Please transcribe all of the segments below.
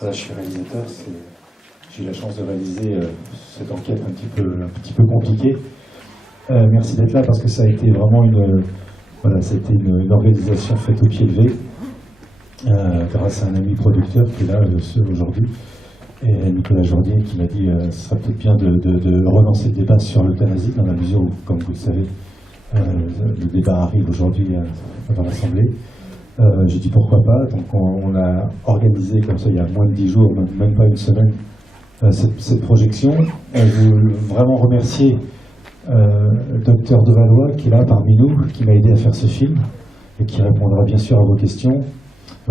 Voilà, je suis réalisateur. J'ai eu la chance de réaliser cette enquête un petit peu compliquée. Merci d'être là parce que ça a été vraiment une organisation faite au pied levé grâce à un ami producteur qui est là aujourd'hui, et Nicolas Jordier, qui m'a dit ce serait peut-être bien de relancer le débat sur l'euthanasie, dans la mesure où, comme vous le savez, le débat arrive aujourd'hui dans l'Assemblée. J'ai dit pourquoi pas, donc on a organisé comme ça il y a moins de 10 jours, même pas une semaine, cette projection. Je veux vraiment remercier le docteur Devalois qui est là parmi nous, qui m'a aidé à faire ce film et qui répondra bien sûr à vos questions.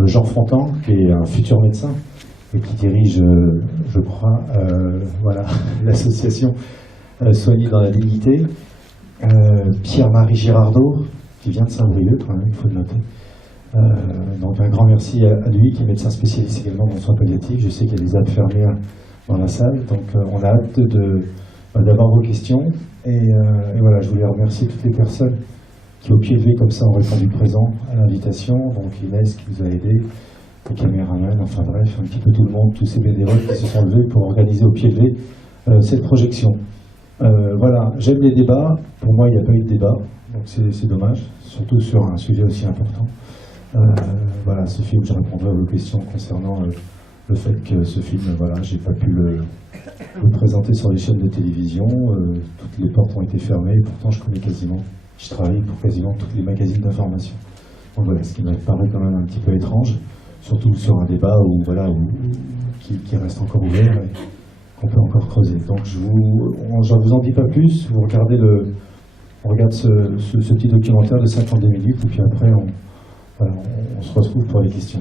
Jean Fontan, qui est un futur médecin et qui dirige, je crois, l'association Soigner dans la dignité. Pierre-Marie Girardot, qui vient de Saint-Brieuc, quand même, il faut le noter. Donc un grand merci à lui, qui est médecin spécialiste également dans le soin palliatif. Je sais qu'il y a des infirmières dans la salle, donc on a hâte d'avoir vos questions. Et voilà, je voulais remercier toutes les personnes qui, au pied levé comme ça, ont répondu présent à l'invitation. Donc Inès qui vous a aidé, les caméramans, enfin bref, un petit peu tout le monde, tous ces bénévoles qui se sont levés pour organiser au pied levé cette projection. Voilà, j'aime les débats. Pour moi, il n'y a pas eu de débat, donc c'est dommage, surtout sur un sujet aussi important. Voilà, ce film, je répondrai à vos questions concernant le fait que ce film, voilà, j'ai pas pu le présenter sur les chaînes de télévision. Toutes les portes ont été fermées, pourtant je travaille pour quasiment tous les magazines d'information. Donc voilà, ce qui m'a paru quand même un petit peu étrange, surtout sur un débat qui reste encore ouvert et qu'on peut encore creuser. Donc je vous en dis pas plus, on regarde ce petit documentaire de 52 minutes, et puis après on se retrouve pour les questions.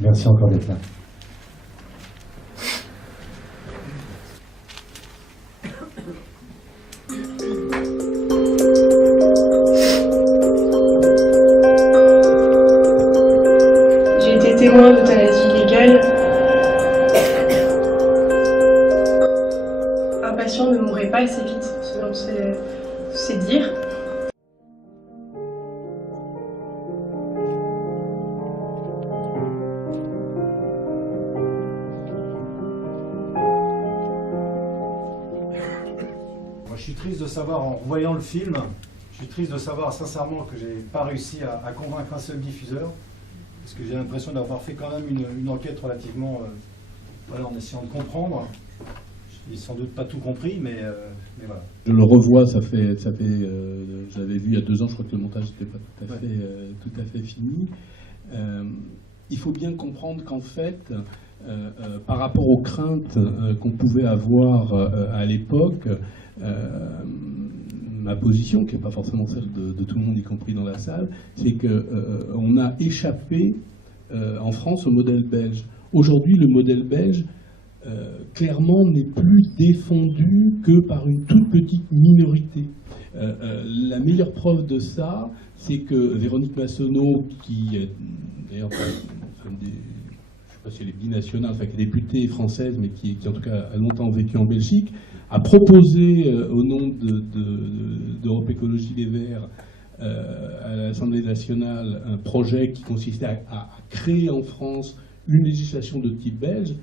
Merci encore d'être là. J'ai été témoin d'euthanasie illégale. Un patient ne mourrait pas assez vite, selon ses dires. Je suis triste de savoir, en revoyant le film, je suis triste de savoir sincèrement que j'ai pas réussi à convaincre un seul diffuseur, parce que j'ai l'impression d'avoir fait quand même une enquête relativement, en essayant de comprendre. J'ai sans doute pas tout compris, mais voilà. Je le revois, ça fait j'avais vu il y a 2 ans, je crois que le montage n'était pas tout à fait fini. Il faut bien comprendre qu'en fait, par rapport aux craintes qu'on pouvait avoir à l'époque, ma position, qui n'est pas forcément celle de tout le monde, y compris dans la salle, c'est qu'on a échappé en France au modèle belge. Aujourd'hui, le modèle belge, clairement, n'est plus défendu que par une toute petite minorité. La meilleure preuve de ça, c'est que Véronique Massonneau, qui est d'ailleurs, je ne sais pas si elle est binationale, enfin qui est députée française, mais qui en tout cas a longtemps vécu en Belgique, a proposé au nom d'Europe Écologie Les Verts à l'Assemblée nationale un projet qui consistait à créer en France une législation de type belge.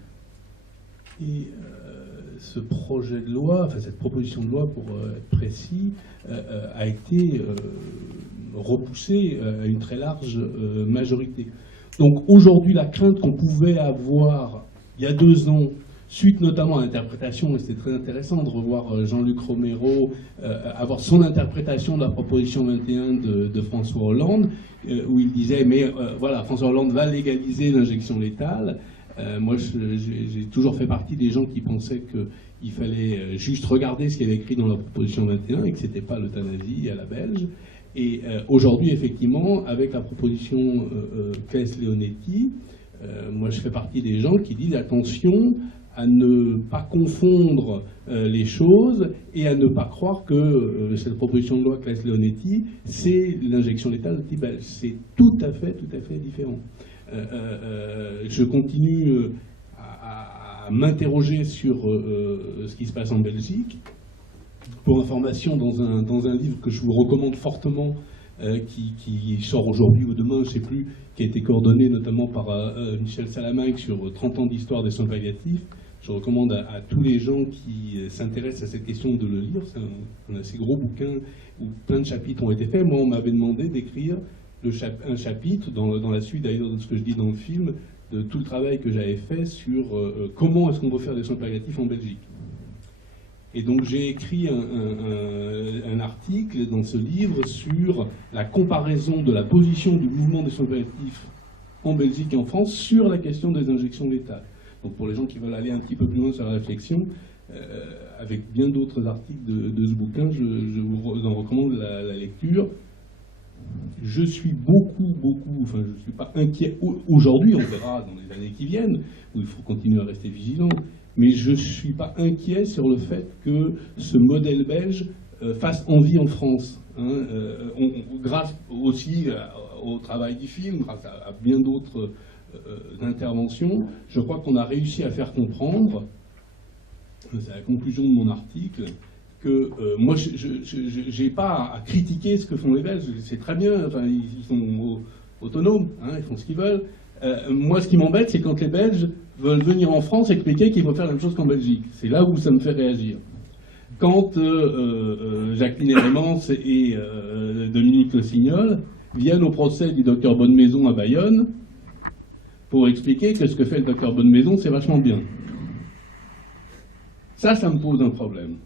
Et ce projet de loi, enfin cette proposition de loi pour être précis, a été repoussée à une très large majorité. Donc aujourd'hui, la crainte qu'on pouvait avoir il y a 2 ans, suite notamment à l'interprétation, et c'était très intéressant de revoir Jean-Luc Romero avoir son interprétation de la proposition 21 de François Hollande, où il disait, mais voilà, François Hollande va légaliser l'injection létale. Moi, j'ai toujours fait partie des gens qui pensaient qu'il fallait juste regarder ce qu'il y avait écrit dans la proposition 21 et que ce n'était pas l'euthanasie à la belge. Et aujourd'hui, effectivement, avec la proposition Claes-Leonetti, moi je fais partie des gens qui disent attention à ne pas confondre les choses et à ne pas croire que cette proposition de loi Claes-Leonetti, c'est l'injection létale de type belge. C'est tout à fait différent. Je continue à m'interroger sur ce qui se passe en Belgique. Pour information, dans un livre que je vous recommande fortement, qui sort aujourd'hui ou demain, je ne sais plus, qui a été coordonné notamment par Michel Salamanque sur 30 ans d'histoire des soins palliatifs. Je recommande à tous les gens qui s'intéressent à cette question de le lire. C'est un assez gros bouquin où plein de chapitres ont été faits. Moi, on m'avait demandé d'écrire un chapitre, dans la suite d'ailleurs de ce que je dis dans le film, de tout le travail que j'avais fait sur comment est-ce qu'on doit faire des soins palliatifs en Belgique. Et donc j'ai écrit un article dans ce livre sur la comparaison de la position du mouvement des soins palliatifs en Belgique et en France sur la question des injections létales. Donc pour les gens qui veulent aller un petit peu plus loin sur la réflexion, avec bien d'autres articles de ce bouquin, je vous en recommande la lecture. Je suis enfin je ne suis pas inquiet. Aujourd'hui, on verra dans les années qui viennent, où il faut continuer à rester vigilant, mais je ne suis pas inquiet sur le fait que ce modèle belge fasse envie en France. Grâce aussi au travail du film, grâce à bien d'autres interventions, je crois qu'on a réussi à faire comprendre, c'est la conclusion de mon article, que moi, je n'ai pas à critiquer ce que font les Belges, c'est très bien, enfin, ils sont autonomes, ils font ce qu'ils veulent. Moi, ce qui m'embête, c'est quand les Belges veulent venir en France expliquer qu'il faut faire la même chose qu'en Belgique. C'est là où ça me fait réagir. Quand Jacqueline Hermans et Dominique Le Signol viennent au procès du docteur Bonnemaison à Bayonne pour expliquer que ce que fait le docteur Bonnemaison, c'est vachement bien. Ça me pose un problème.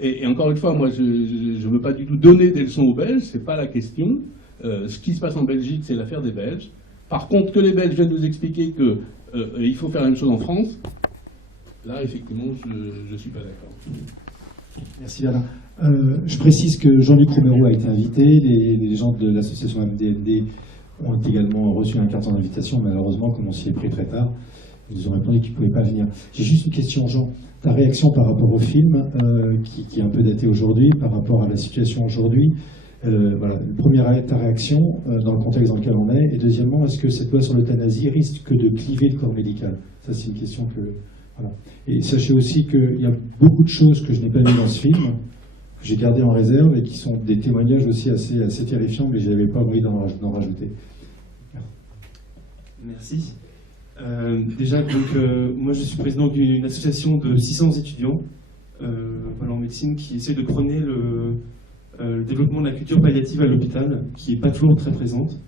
Et encore une fois, moi, je ne veux pas du tout donner des leçons aux Belges, c'est pas la question. Ce qui se passe en Belgique, c'est l'affaire des Belges. Par contre, que les Belges viennent nous expliquer qu'il faut faire la même chose en France, là, effectivement, je ne suis pas d'accord. Merci Alain. Je précise que Jean-Luc Romero a été invité, les gens de l'association MDND ont également reçu un carton d'invitation, malheureusement, comme on s'y est pris très tard, ils nous ont répondu qu'ils ne pouvaient pas venir. J'ai juste une question, Jean. Ta réaction par rapport au film, qui est un peu daté aujourd'hui, par rapport à la situation aujourd'hui, voilà, première, ta réaction dans le contexte dans lequel on est, et deuxièmement, est-ce que cette loi sur l'euthanasie risque de cliver le corps médical? Ça, c'est une question que... Voilà. Et sachez aussi qu'il y a beaucoup de choses que je n'ai pas vues dans ce film, que j'ai gardées en réserve, et qui sont des témoignages aussi assez terrifiants, mais je n'avais pas envie d'en rajouter. Merci. Déjà, donc, moi je suis président d'une association de 600 étudiants en médecine qui essaie de prôner le développement de la culture palliative à l'hôpital, qui n'est pas toujours très présente.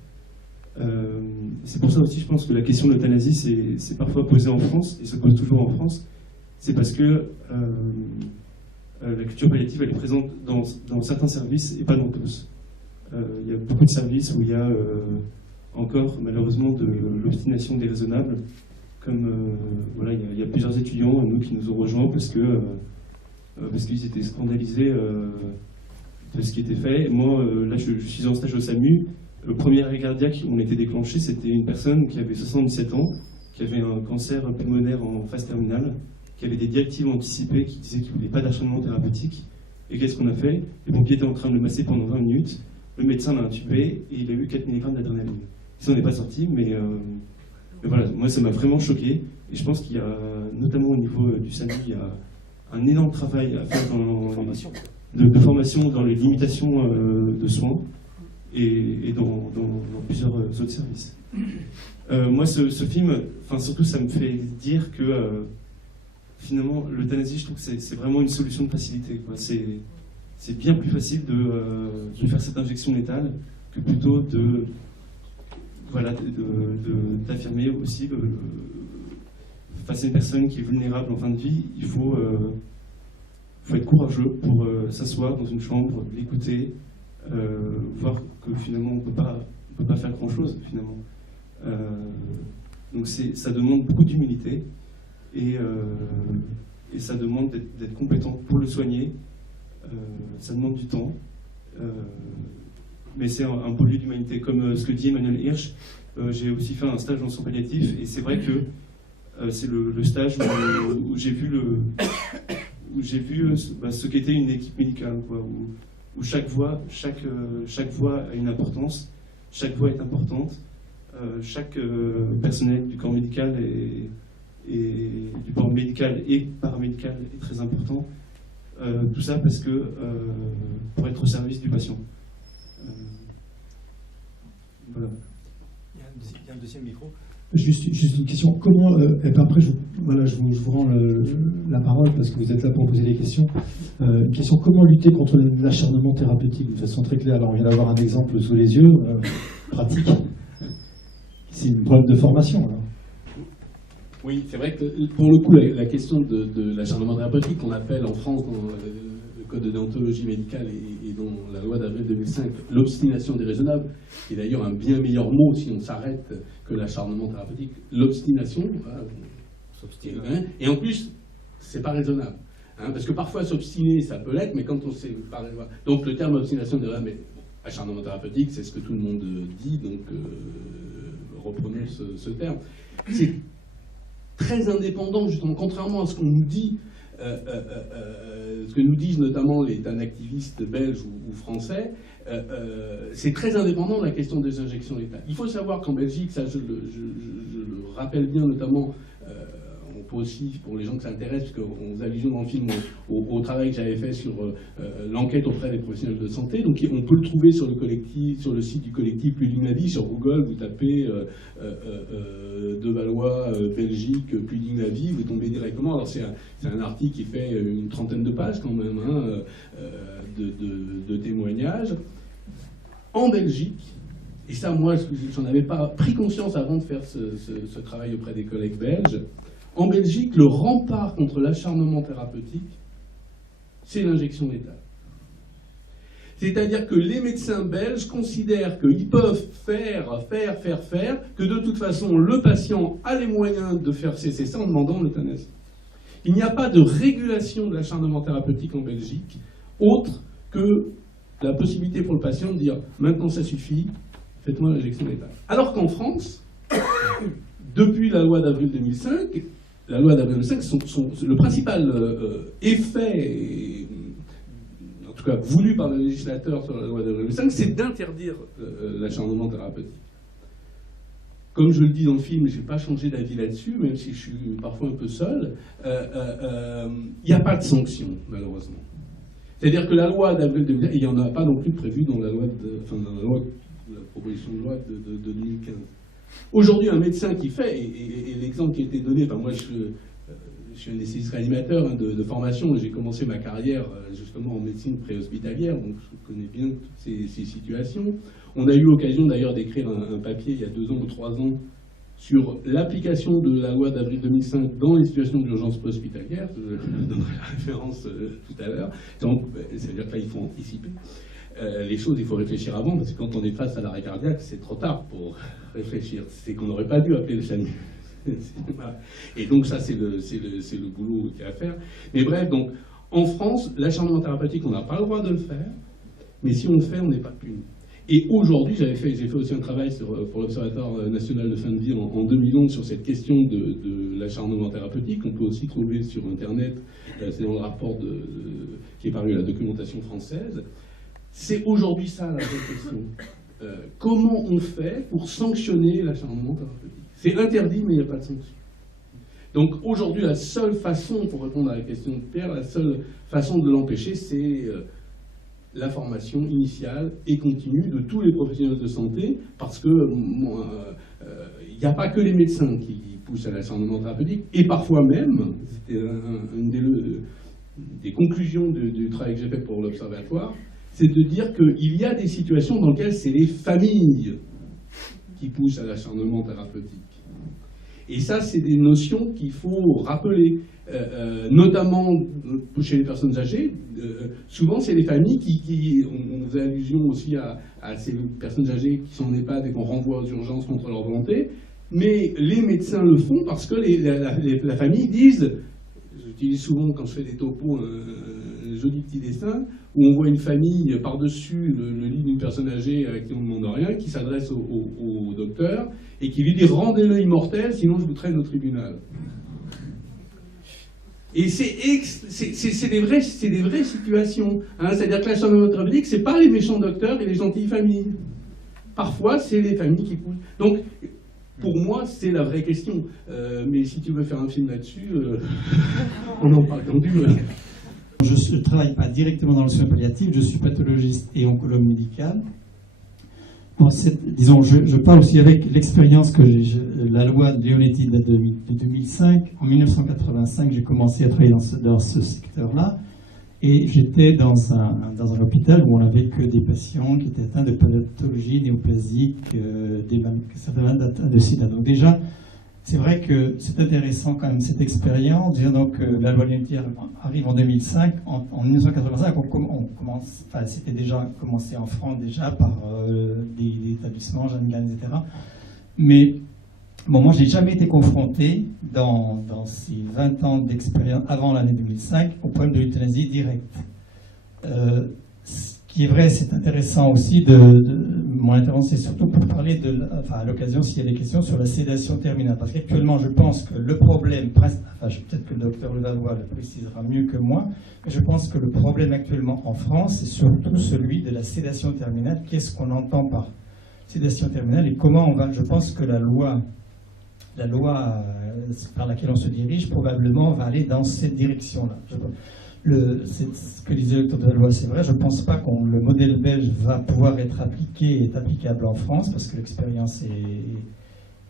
C'est pour ça aussi, je pense que la question de l'euthanasie c'est parfois posée en France, et se pose toujours en France. C'est parce que la culture palliative elle est présente dans certains services et pas dans tous. Il y a beaucoup de services où il y a encore malheureusement de l'obstination déraisonnable, comme voilà, il y a plusieurs étudiants nous qui nous ont rejoints parce qu'ils étaient scandalisés de ce qui était fait. Et moi là je suis en stage au SAMU. Le premier arrêt cardiaque où on était déclenché, c'était une personne qui avait 77 ans, qui avait un cancer pulmonaire en phase terminale, qui avait des directives anticipées qui disaient qu'il ne voulait pas d'acharnement thérapeutique. Et qu'est-ce qu'on a fait? Les pompiers étaient en train de le masser pendant 20 minutes, le médecin l'a intubé et il a eu 4 mg d'adrénaline. Ça, on n'est pas sorti, mais voilà, moi ça m'a vraiment choqué. Et je pense qu'il y a, notamment au niveau du SAMU, il y a un énorme travail à faire de formation dans les limitations de soins et dans plusieurs autres services. Moi, ce film, surtout, ça me fait dire que finalement, l'euthanasie, je trouve que c'est vraiment une solution de facilité, quoi. C'est bien plus facile de faire cette injection létale que plutôt d'affirmer aussi face à une personne qui est vulnérable en fin de vie, il faut être courageux pour s'asseoir dans une chambre, l'écouter, voir que finalement on peut pas faire grand chose finalement. Donc ça demande beaucoup d'humilité et ça demande d'être compétent pour le soigner. Ça demande du temps. Mais c'est un beau lieu d'humanité. Comme ce que dit Emmanuel Hirsch, j'ai aussi fait un stage en soins palliatifs, et c'est vrai que c'est le stage où j'ai vu ce qu'était une équipe médicale, quoi, où chaque voix a une importance, chaque voix est importante, chaque personnel du corps médical et du corps médical et paramédical est très important. Tout ça parce que pour être au service du patient. passer le micro. Juste une question. Comment, et puis après, je vous rends la parole parce que vous êtes là pour poser des questions. Une question, comment lutter contre l'acharnement thérapeutique de façon très claire? Alors, on vient d'avoir un exemple sous les yeux, pratique. C'est une problème de formation, alors. Oui, c'est vrai que pour le coup, la question de l'acharnement thérapeutique qu'on appelle en France dans le code de déontologie médicale et dans la loi d'avril 2005, l'obstination déraisonnable, qui est d'ailleurs un bien meilleur mot si on s'arrête que l'acharnement thérapeutique. L'obstination, voilà, et en plus, c'est pas raisonnable. Hein, parce que parfois s'obstiner, ça peut l'être, mais quand on sait pas. Donc le terme obstination déraisonnable, mais acharnement thérapeutique, c'est ce que tout le monde dit, donc reprenons ce terme. C'est très indépendant, justement, contrairement à ce qu'on nous dit, ce que nous disent notamment un activiste belge ou français, c'est très indépendant de la question des injections létales. Il faut savoir qu'en Belgique, ça je le rappelle bien, notamment, on peut aussi, pour les gens que ça intéresse, parce qu'on faisait allusion dans le film au travail que j'avais fait sur l'enquête auprès des professionnels de santé. Donc on peut le trouver sur le site du collectif Plus digne la vie, sur Google, vous tapez De Valois, Belgique, Plus digne la vie, vous tombez directement. Alors c'est un article qui fait une trentaine de pages quand même, hein, de témoignages. En Belgique, et ça moi j'en avais pas pris conscience avant de faire ce travail auprès des collègues belges, en Belgique, le rempart contre l'acharnement thérapeutique, c'est l'injection létale. C'est-à-dire que les médecins belges considèrent qu'ils peuvent faire, que de toute façon, le patient a les moyens de faire cesser ça en demandant l'euthanasie. Il n'y a pas de régulation de l'acharnement thérapeutique en Belgique, autre que la possibilité pour le patient de dire « maintenant ça suffit, faites-moi l'injection létale ». Alors qu'en France, depuis la loi d'avril 2005, la loi d'avril 2005, le principal effet, en tout cas voulu par le législateur sur la loi d'avril 2005, c'est d'interdire l'acharnement thérapeutique. Comme je le dis dans le film, je n'ai pas changé d'avis là-dessus, même si je suis parfois un peu seul, il n'y a pas de sanction, malheureusement. C'est-à-dire que la loi d'avril 2005, il n'y en a pas non plus prévu dans la loi, la proposition de loi de 2015. Aujourd'hui, un médecin qui fait, et l'exemple qui a été donné, moi je suis anesthésiste réanimateur de formation, j'ai commencé ma carrière justement en médecine préhospitalière, donc je connais bien toutes ces situations. On a eu l'occasion d'ailleurs d'écrire un papier il y a 2 ans ou 3 ans sur l'application de la loi d'avril 2005 dans les situations d'urgence préhospitalière, je donnerai la référence tout à l'heure. Donc, ça veut dire que là, il faut anticiper. Les choses, il faut réfléchir avant, parce que quand on est face à l'arrêt cardiaque, c'est trop tard pour réfléchir. C'est qu'on n'aurait pas dû appeler le SAMU. Et donc ça, c'est le boulot qu'il y a à faire. Mais bref, donc, en France, l'acharnement thérapeutique, on n'a pas le droit de le faire, mais si on le fait, on n'est pas puni. Et aujourd'hui, j'ai fait aussi un travail pour l'Observatoire national de fin de vie en 2011 sur cette question de l'acharnement thérapeutique. On peut aussi trouver sur Internet, c'est dans le rapport qui est paru à la documentation française. C'est aujourd'hui ça la vraie question. Comment on fait pour sanctionner l'acharnement thérapeutique? C'est interdit, mais il n'y a pas de sanction. Donc aujourd'hui, la seule façon, pour répondre à la question de Pierre, la seule façon de l'empêcher, c'est la formation initiale et continue de tous les professionnels de santé, parce que il n'y a pas que les médecins qui poussent à l'acharnement thérapeutique, et parfois même, c'était une des conclusions du travail que j'ai fait pour l'Observatoire, c'est de dire qu'il y a des situations dans lesquelles c'est les familles qui poussent à l'acharnement thérapeutique. Et ça, c'est des notions qu'il faut rappeler, notamment chez les personnes âgées. Souvent, c'est les familles on faisait allusion aussi à ces personnes âgées qui sont en EHPAD et qu'on renvoie aux urgences contre leur volonté, mais les médecins le font parce que la famille disent, j'utilise souvent quand je fais des topos un joli petit dessin, où on voit une famille par-dessus le lit d'une personne âgée à qui on ne demande rien, qui s'adresse au docteur et qui lui dit « rendez-le immortel, sinon je vous traîne au tribunal ». Et c'est des vraies situations. Hein. C'est-à-dire que l'acharnement thérapeutique, ce n'est pas les méchants docteurs et les gentilles familles. Parfois, c'est les familles qui poussent. Donc, pour moi, c'est la vraie question. Mais si tu veux faire un film là-dessus, on en parle quand tu veux. Je ne travaille pas directement dans le soin palliatif, je suis pathologiste et oncologue médical. Bon, disons, je parle aussi avec l'expérience que la loi de Leonetti date de 2005. En 1985, j'ai commencé à travailler dans ce secteur-là. Et j'étais dans un hôpital où on n'avait que des patients qui étaient atteints de pathologie néoplasique, certains atteints de sida. Donc déjà, c'est vrai que c'est intéressant quand même cette expérience. Donc la loi Leonetti arrive en 2005. En 1985, on commence, enfin c'était déjà commencé en France déjà par des établissements, Jeanne Gall, etc. Mais bon, moi, je n'ai jamais été confronté dans ces 20 ans d'expérience avant l'année 2005 au problème de l'euthanasie directe. Ce qui est vrai, c'est intéressant aussi mon intervention, c'est surtout pour parler à l'occasion, s'il y a des questions, sur la sédation terminale. Parce qu'actuellement, je pense que le problème, peut-être que le docteur Levallois le précisera mieux que moi, mais je pense que le problème actuellement en France, c'est surtout celui de la sédation terminale. Qu'est-ce qu'on entend par sédation terminale et comment on va... Je pense que la loi par laquelle on se dirige probablement va aller dans cette direction-là. C'est ce que disait le docteur de la loi, c'est vrai. Je ne pense pas que le modèle belge va pouvoir être appliqué et est applicable en France parce que l'expérience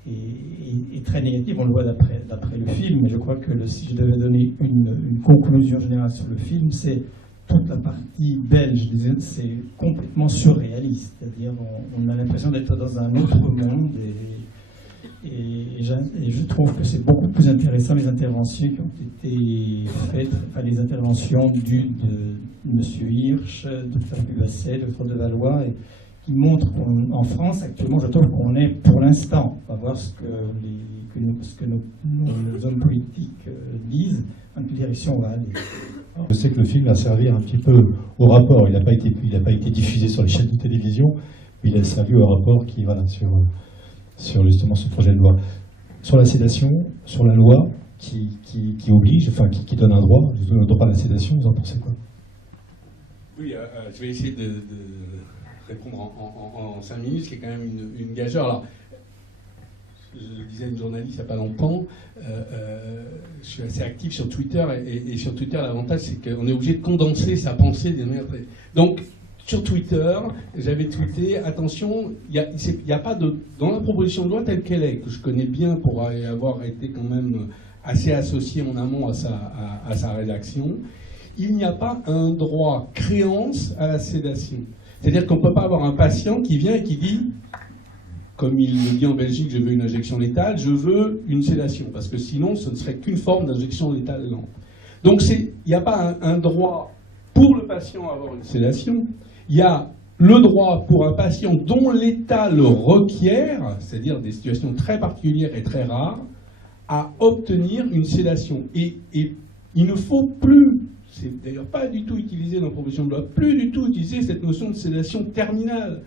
est très négative. On le voit d'après le film, mais je crois que si je devais donner une conclusion générale sur le film, c'est toute la partie belge, c'est complètement surréaliste. C'est-à-dire on a l'impression d'être dans un autre monde et je trouve que c'est beaucoup plus intéressant les interventions qui ont été faites, enfin les interventions de M. Hirsch, Dr. Pubasset, Dr. Devallois, et qui montrent qu'en France, actuellement, je trouve qu'on est pour l'instant, on va voir ce que nos hommes politiques disent, dans quelle direction on va aller. Je sais que le film a servi un petit peu au rapport, il n'a pas été diffusé sur les chaînes de télévision, mais il a servi au rapport qui, voilà, sur justement ce projet de loi. Sur la sédation, sur la loi qui oblige, enfin qui donne un droit, le droit à la sédation, vous en pensez quoi? Oui, je vais essayer de répondre en 5 minutes, ce qui est quand même une gageure. Alors, je le disais à une journaliste il n'y a pas longtemps, je suis assez actif sur Twitter, et sur Twitter, l'avantage, c'est qu'on est obligé de condenser sa pensée des manières très... Donc, sur Twitter, j'avais tweeté, attention, il n'y a pas dans la proposition de loi telle qu'elle est, que je connais bien pour avoir été quand même assez associé en amont à sa rédaction, il n'y a pas un droit créance à la sédation. C'est-à-dire qu'on ne peut pas avoir un patient qui vient et qui dit, comme il le dit en Belgique, je veux une injection létale, je veux une sédation, parce que sinon ce ne serait qu'une forme d'injection létale lente. Donc il n'y a pas un droit pour le patient à avoir une sédation, il y a le droit pour un patient dont l'état le requiert, c'est-à-dire des situations très particulières et très rares, à obtenir une sédation. Et il ne faut plus, c'est d'ailleurs pas du tout utilisé dans la proposition de loi, plus du tout utiliser cette notion de sédation terminale,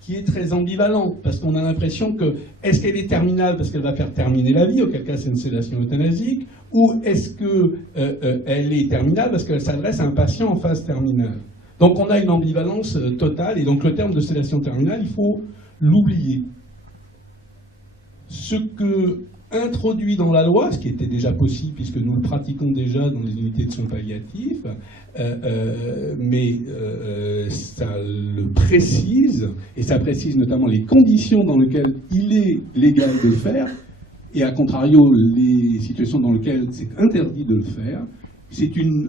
qui est très ambivalente, parce qu'on a l'impression que, est-ce qu'elle est terminale parce qu'elle va faire terminer la vie, auquel cas c'est une sédation euthanasique, ou est-ce qu'elle est terminale parce qu'elle s'adresse à un patient en phase terminale. Donc on a une ambivalence totale, et donc le terme de sédation terminale, il faut l'oublier. Ce que introduit dans la loi, ce qui était déjà possible puisque nous le pratiquons déjà dans les unités de soins palliatifs, mais ça le précise, et ça précise notamment les conditions dans lesquelles il est légal de le faire, et à contrario les situations dans lesquelles c'est interdit de le faire. C'est une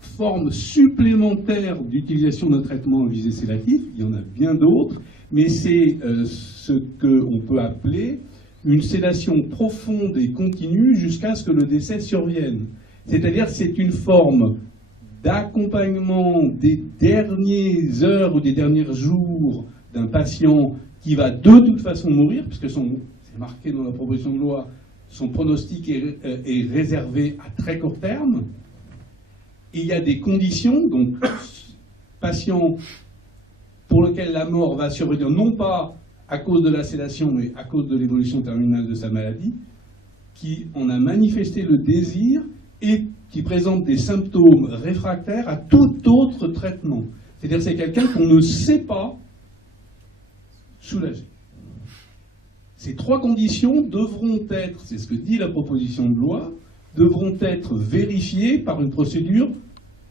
forme supplémentaire d'utilisation d'un traitement à visée sédative, il y en a bien d'autres, mais c'est ce qu'on peut appeler une sédation profonde et continue jusqu'à ce que le décès survienne. C'est-à-dire c'est une forme d'accompagnement des dernières heures ou des derniers jours d'un patient qui va de toute façon mourir, puisque c'est marqué dans la proposition de loi, son pronostic est réservé à très court terme, et il y a des conditions, donc patient pour lequel la mort va survenir non pas à cause de la sédation, mais à cause de l'évolution terminale de sa maladie, qui en a manifesté le désir et qui présente des symptômes réfractaires à tout autre traitement. C'est-à-dire c'est quelqu'un qu'on ne sait pas soulager. Ces 3 conditions devront être, c'est ce que dit la proposition de loi, devront être vérifiées par une procédure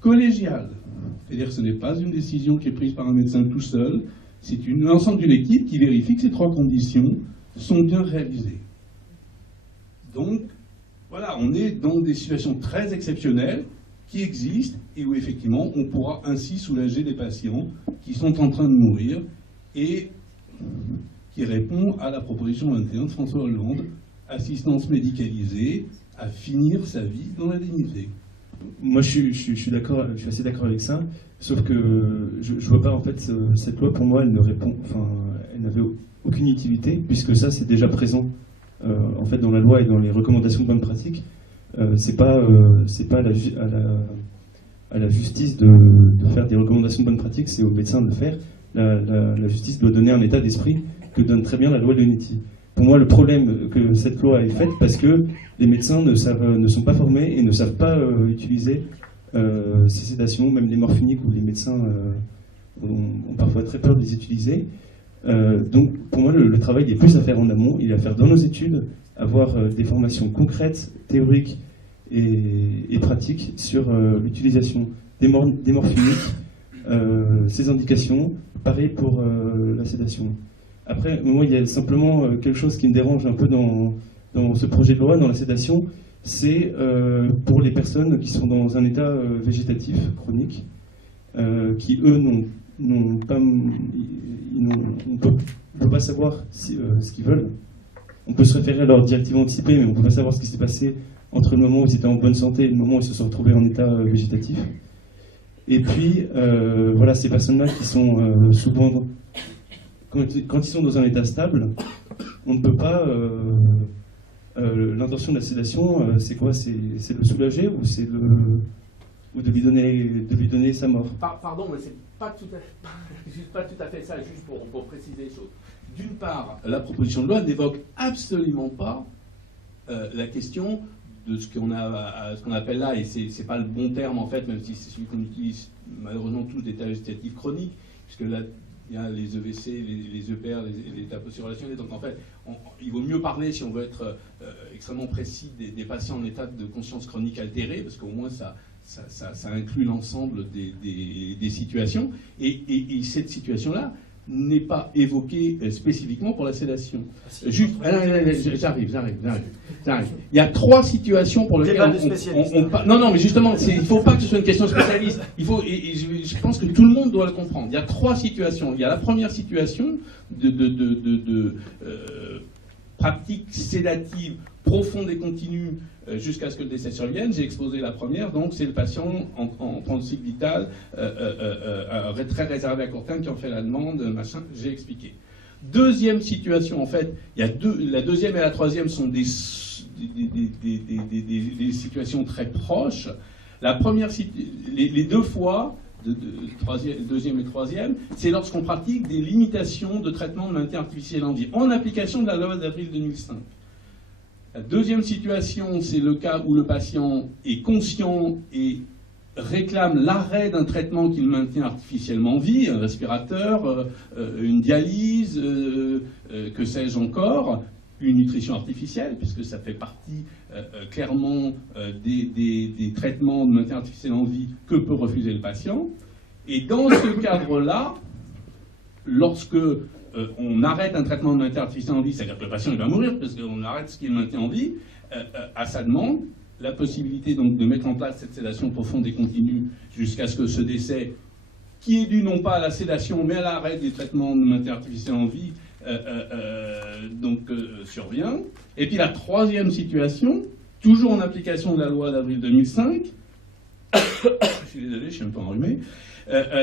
collégiale. C'est-à-dire que ce n'est pas une décision qui est prise par un médecin tout seul, c'est l'ensemble d'une équipe qui vérifie que ces 3 conditions sont bien réalisées. Donc, voilà, on est dans des situations très exceptionnelles qui existent et où effectivement on pourra ainsi soulager des patients qui sont en train de mourir et qui répond à la proposition 21 de François Hollande, assistance médicalisée, à finir sa vie dans la dignité. Moi, je suis d'accord, je suis assez d'accord avec ça, sauf que je vois pas en fait cette loi, pour moi, elle ne répond, enfin, elle n'avait aucune utilité puisque ça c'est déjà présent en fait dans la loi et dans les recommandations de bonne pratique. C'est pas à la justice de faire des recommandations de bonne pratique, c'est aux médecins de le faire. La justice doit donner un état d'esprit que donne très bien la loi Leonetti. Pour moi, le problème que cette loi est faite parce que les médecins ne sont pas formés et ne savent pas utiliser ces sédations, même les morphiniques où les médecins ont parfois très peur de les utiliser. Donc, pour moi, le travail est plus à faire en amont, il est à faire dans nos études, avoir des formations concrètes, théoriques et pratiques sur l'utilisation des morphiniques, ses indications, pareil pour la sédation. Après, moi, il y a simplement quelque chose qui me dérange un peu dans ce projet de loi, dans la sédation, c'est pour les personnes qui sont dans un état végétatif chronique, qui, eux, on ne peut pas savoir ce qu'ils veulent. On peut se référer à leur directive anticipée, mais on ne peut pas savoir ce qui s'est passé entre le moment où ils étaient en bonne santé et le moment où ils se sont retrouvés en état végétatif. Et puis, voilà, ces personnes-là qui sont souvent... Quand ils sont dans un état stable, on ne peut pas... l'intention de la sédation, c'est quoi? C'est de le soulager ou c'est ou de lui donner sa mort? Pardon, mais c'est pas tout à fait ça, juste pour préciser les choses. D'une part, la proposition de loi n'évoque absolument pas la question de ce qu'on appelle là, et c'est pas le bon terme en fait, même si c'est celui qu'on utilise malheureusement tous, d'état végétatif chronique, puisque là, il y a les EVC, les EPR, les états post-relationnels. Donc en fait, il vaut mieux parler, si on veut être extrêmement précis, des patients en état de conscience chronique altérée, parce qu'au moins ça inclut l'ensemble des situations. Et cette situation-là n'est pas évoquée spécifiquement pour la sédation. Juste, j'arrive. Il y a 3 situations pour lesquelles non, mais justement, il ne faut pas que ce soit une question spécialiste. Je pense que tout le monde doit le comprendre. Il y a 3 situations. Il y a la première situation de pratique sédative profonde et continue jusqu'à ce que le décès survienne. J'ai exposé la première, donc c'est le patient en pronostic vital très réservé à court terme qui en fait la demande, machin, j'ai expliqué. Deuxième situation, en fait, il y a la deuxième et la troisième sont des situations très proches. La première, les 2 fois, deuxième et troisième, c'est lorsqu'on pratique des limitations de traitement de maintien artificiel en vie, en application de la loi d'avril 2005. La deuxième situation, c'est le cas où le patient est conscient et réclame l'arrêt d'un traitement qu'il maintient artificiellement en vie, un respirateur, une dialyse, que sais-je encore, une nutrition artificielle, puisque ça fait partie clairement des traitements de maintien artificiel en vie que peut refuser le patient. Et dans ce cadre-là, lorsque on arrête un traitement de maintien artificiel en vie, c'est-à-dire que le patient il va mourir parce qu'on arrête ce qu'il maintient en vie, à sa demande, la possibilité donc de mettre en place cette sédation profonde et continue jusqu'à ce que ce décès, qui est dû non pas à la sédation mais à l'arrêt des traitements de maintien artificiel en vie, survient. Et puis la troisième situation, toujours en application de la loi d'avril 2005, je suis désolé, je suis un peu enrhumé,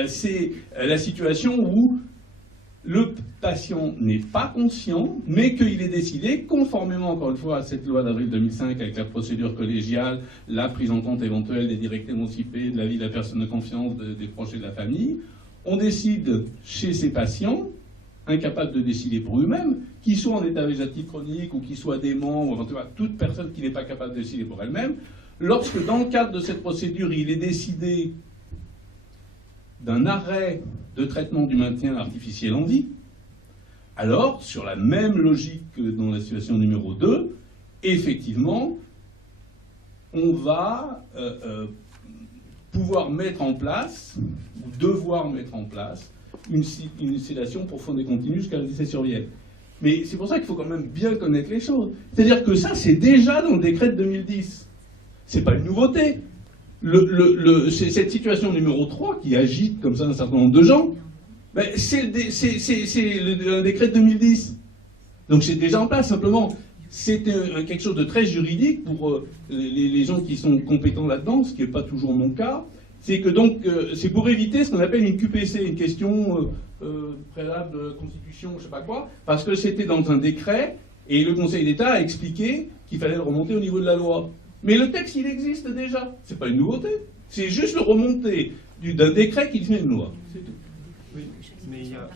c'est la situation où le patient n'est pas conscient, mais qu'il est décidé, conformément encore une fois à cette loi d'avril 2005, avec la procédure collégiale, la prise en compte éventuelle des directives émancipées, de la vie de la personne de confiance, des proches et de la famille, on décide chez ces patients, incapables de décider pour eux-mêmes, qu'ils soient en état végétatif chronique ou qu'ils soient déments, ou éventuellement toute personne qui n'est pas capable de décider pour elle-même, lorsque dans le cadre de cette procédure, il est décidé d'un arrêt de traitement du maintien artificiel en vie, alors, sur la même logique que dans la situation numéro 2, effectivement, on va pouvoir mettre en place, ou devoir mettre en place, une sédation profonde et continue jusqu'à le décès survienne. Mais c'est pour ça qu'il faut quand même bien connaître les choses. C'est-à-dire que ça, c'est déjà dans le décret de 2010. C'est pas une nouveauté. C'est cette situation numéro 3 qui agite comme ça un certain nombre de gens. Ben, c'est un décret de 2010. Donc c'est déjà en place, simplement. C'est quelque chose de très juridique pour les gens qui sont compétents là-dedans, ce qui n'est pas toujours mon cas. C'est que donc, c'est pour éviter ce qu'on appelle une QPC, une question préalable de constitution, je ne sais pas quoi, parce que c'était dans un décret, et le Conseil d'État a expliqué qu'il fallait le remonter au niveau de la loi. Mais le texte, il existe déjà. C'est pas une nouveauté. C'est juste le remonter d'un décret qui devient une loi. C'est tout. Oui, mais il y a...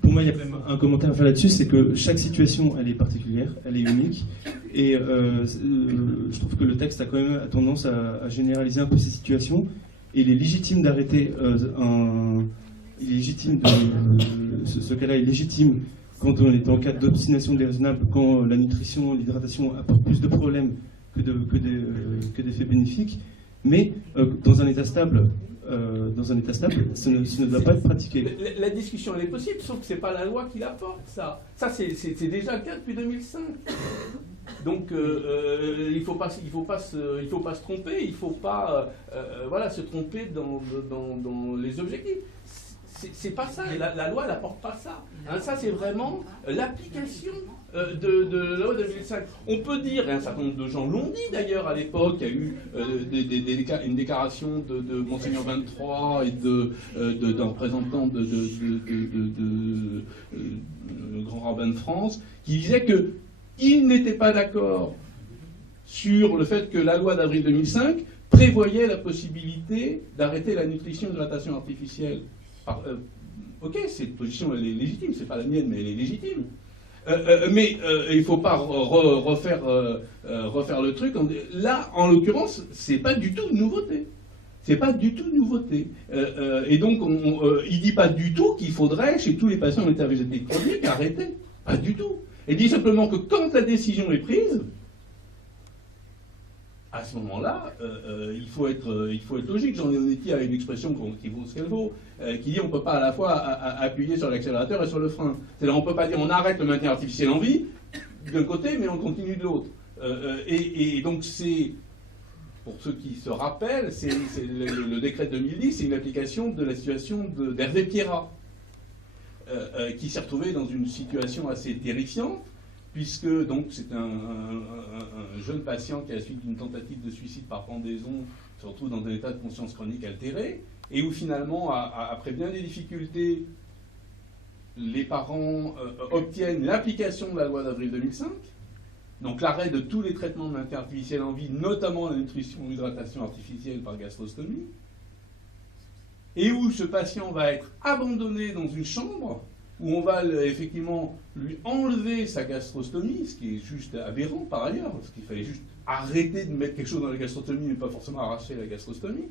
Pour moi, il y a quand même un commentaire à faire là-dessus, c'est que chaque situation, elle est particulière, elle est unique, et je trouve que le texte a quand même tendance à généraliser un peu ces situations, et il est légitime d'arrêter ce cas-là est légitime quand on est en cas d'obstination déraisonnable, quand la nutrition, l'hydratation apportent plus de problèmes que d'effets bénéfiques, mais dans un état stable, ce ne doit pas être pratiqué. La discussion, elle est possible, sauf que c'est pas la loi qui l'apporte, ça. Ça, c'est déjà le cas depuis 2005. Donc, il faut pas se tromper, il faut pas se tromper dans les objectifs. C'est pas ça, la loi n'apporte pas ça. Hein, ça, c'est vraiment l'application de la loi de 2005. On peut dire, et un certain nombre de gens l'ont dit d'ailleurs à l'époque, il y a eu une déclaration de Monseigneur 23 et d'un représentant de grand rabbin de France, qui disait qu'il n'était pas d'accord sur le fait que la loi d'avril 2005 prévoyait la possibilité d'arrêter la nutrition et l'hydratation artificielle. Ok, cette position elle est légitime, c'est pas la mienne, mais elle est légitime. Mais il ne faut pas refaire le truc. Là, en l'occurrence, c'est pas du tout une nouveauté. C'est pas du tout une nouveauté. Et donc, il dit pas du tout qu'il faudrait, chez tous les patients en état végétatif chronique, arrêter. Pas du tout. Il dit simplement que quand la décision est prise, à ce moment-là, il faut être logique. Jean Leonetti a une expression qui vaut ce qu'elle vaut, qui dit on ne peut pas à la fois appuyer sur l'accélérateur et sur le frein. C'est-à-dire on ne peut pas dire on arrête le maintien artificiel en vie d'un côté, mais on continue de l'autre. Et donc c'est, pour ceux qui se rappellent, c'est le décret de 2010, c'est une application de la situation d'Hervé Pierrat, qui s'est retrouvé dans une situation assez terrifiante, puisque donc c'est un jeune patient qui, à la suite d'une tentative de suicide par pendaison, se retrouve dans un état de conscience chronique altéré, et où finalement, après bien des difficultés, les parents obtiennent l'application de la loi d'avril 2005, donc l'arrêt de tous les traitements de maintien artificiel en vie, notamment la nutrition ou l'hydratation artificielle par gastrostomie, et où ce patient va être abandonné dans une chambre, où on va effectivement lui enlever sa gastrostomie, ce qui est juste aberrant par ailleurs, parce qu'il fallait juste arrêter de mettre quelque chose dans la gastrostomie, mais pas forcément arracher la gastrostomie,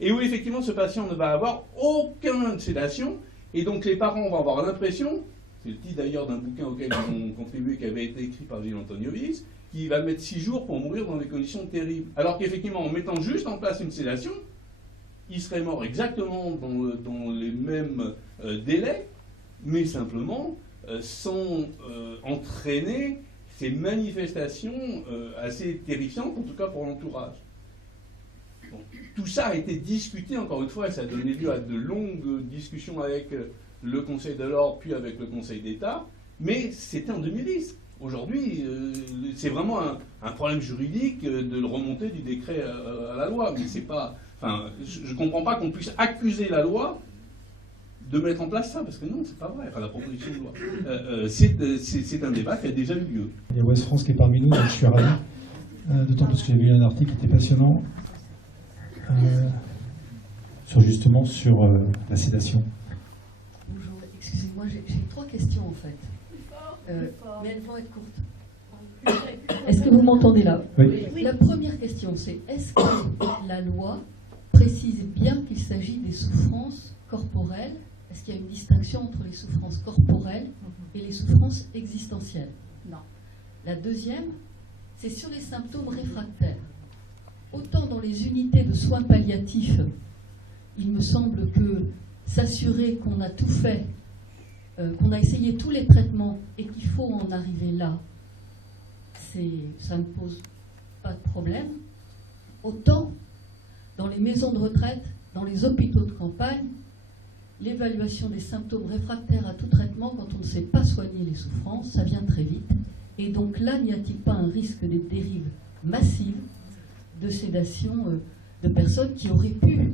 et où effectivement ce patient ne va avoir aucune sédation, et donc les parents vont avoir l'impression, c'est le titre d'ailleurs d'un bouquin auquel ils ont contribué, qui avait été écrit par Gilles Antoniovis, qu'il va mettre 6 jours pour mourir dans des conditions terribles. Alors qu'effectivement, en mettant juste en place une sédation, il serait mort exactement dans les mêmes délais, mais simplement sans entraîner ces manifestations assez terrifiantes, en tout cas pour l'entourage. Bon, tout ça a été discuté, encore une fois, et ça a donné lieu à de longues discussions avec le Conseil de l'Ordre, puis avec le Conseil d'État, mais c'était en 2010. Aujourd'hui, c'est vraiment un problème juridique de le remonter du décret à la loi, mais c'est pas... Enfin, je ne comprends pas qu'on puisse accuser la loi de mettre en place ça, parce que non, c'est pas vrai, enfin, la proposition de loi. C'est un débat qui a déjà eu lieu. Il y a West France qui est parmi nous, donc je suis ravi, d'autant plus que j'ai lu un article qui était passionnant, sur la sédation. Bonjour, excusez-moi, j'ai 3 questions en fait, mais elles vont être courtes. Est-ce que vous m'entendez là? Oui. La première question, c'est est-ce que la loi précise bien qu'il s'agit des souffrances corporelles? Est-ce qu'il y a une distinction entre les souffrances corporelles et les souffrances existentielles? Non. La deuxième, c'est sur les symptômes réfractaires. Autant dans les unités de soins palliatifs, il me semble que s'assurer qu'on a tout fait, qu'on a essayé tous les traitements et qu'il faut en arriver là, ça ne pose pas de problème. Autant, dans les maisons de retraite, dans les hôpitaux de campagne, l'évaluation des symptômes réfractaires à tout traitement, quand on ne sait pas soigner les souffrances, ça vient très vite. Et donc là, n'y a-t-il pas un risque de dérive massive de sédation de personnes qui auraient pu...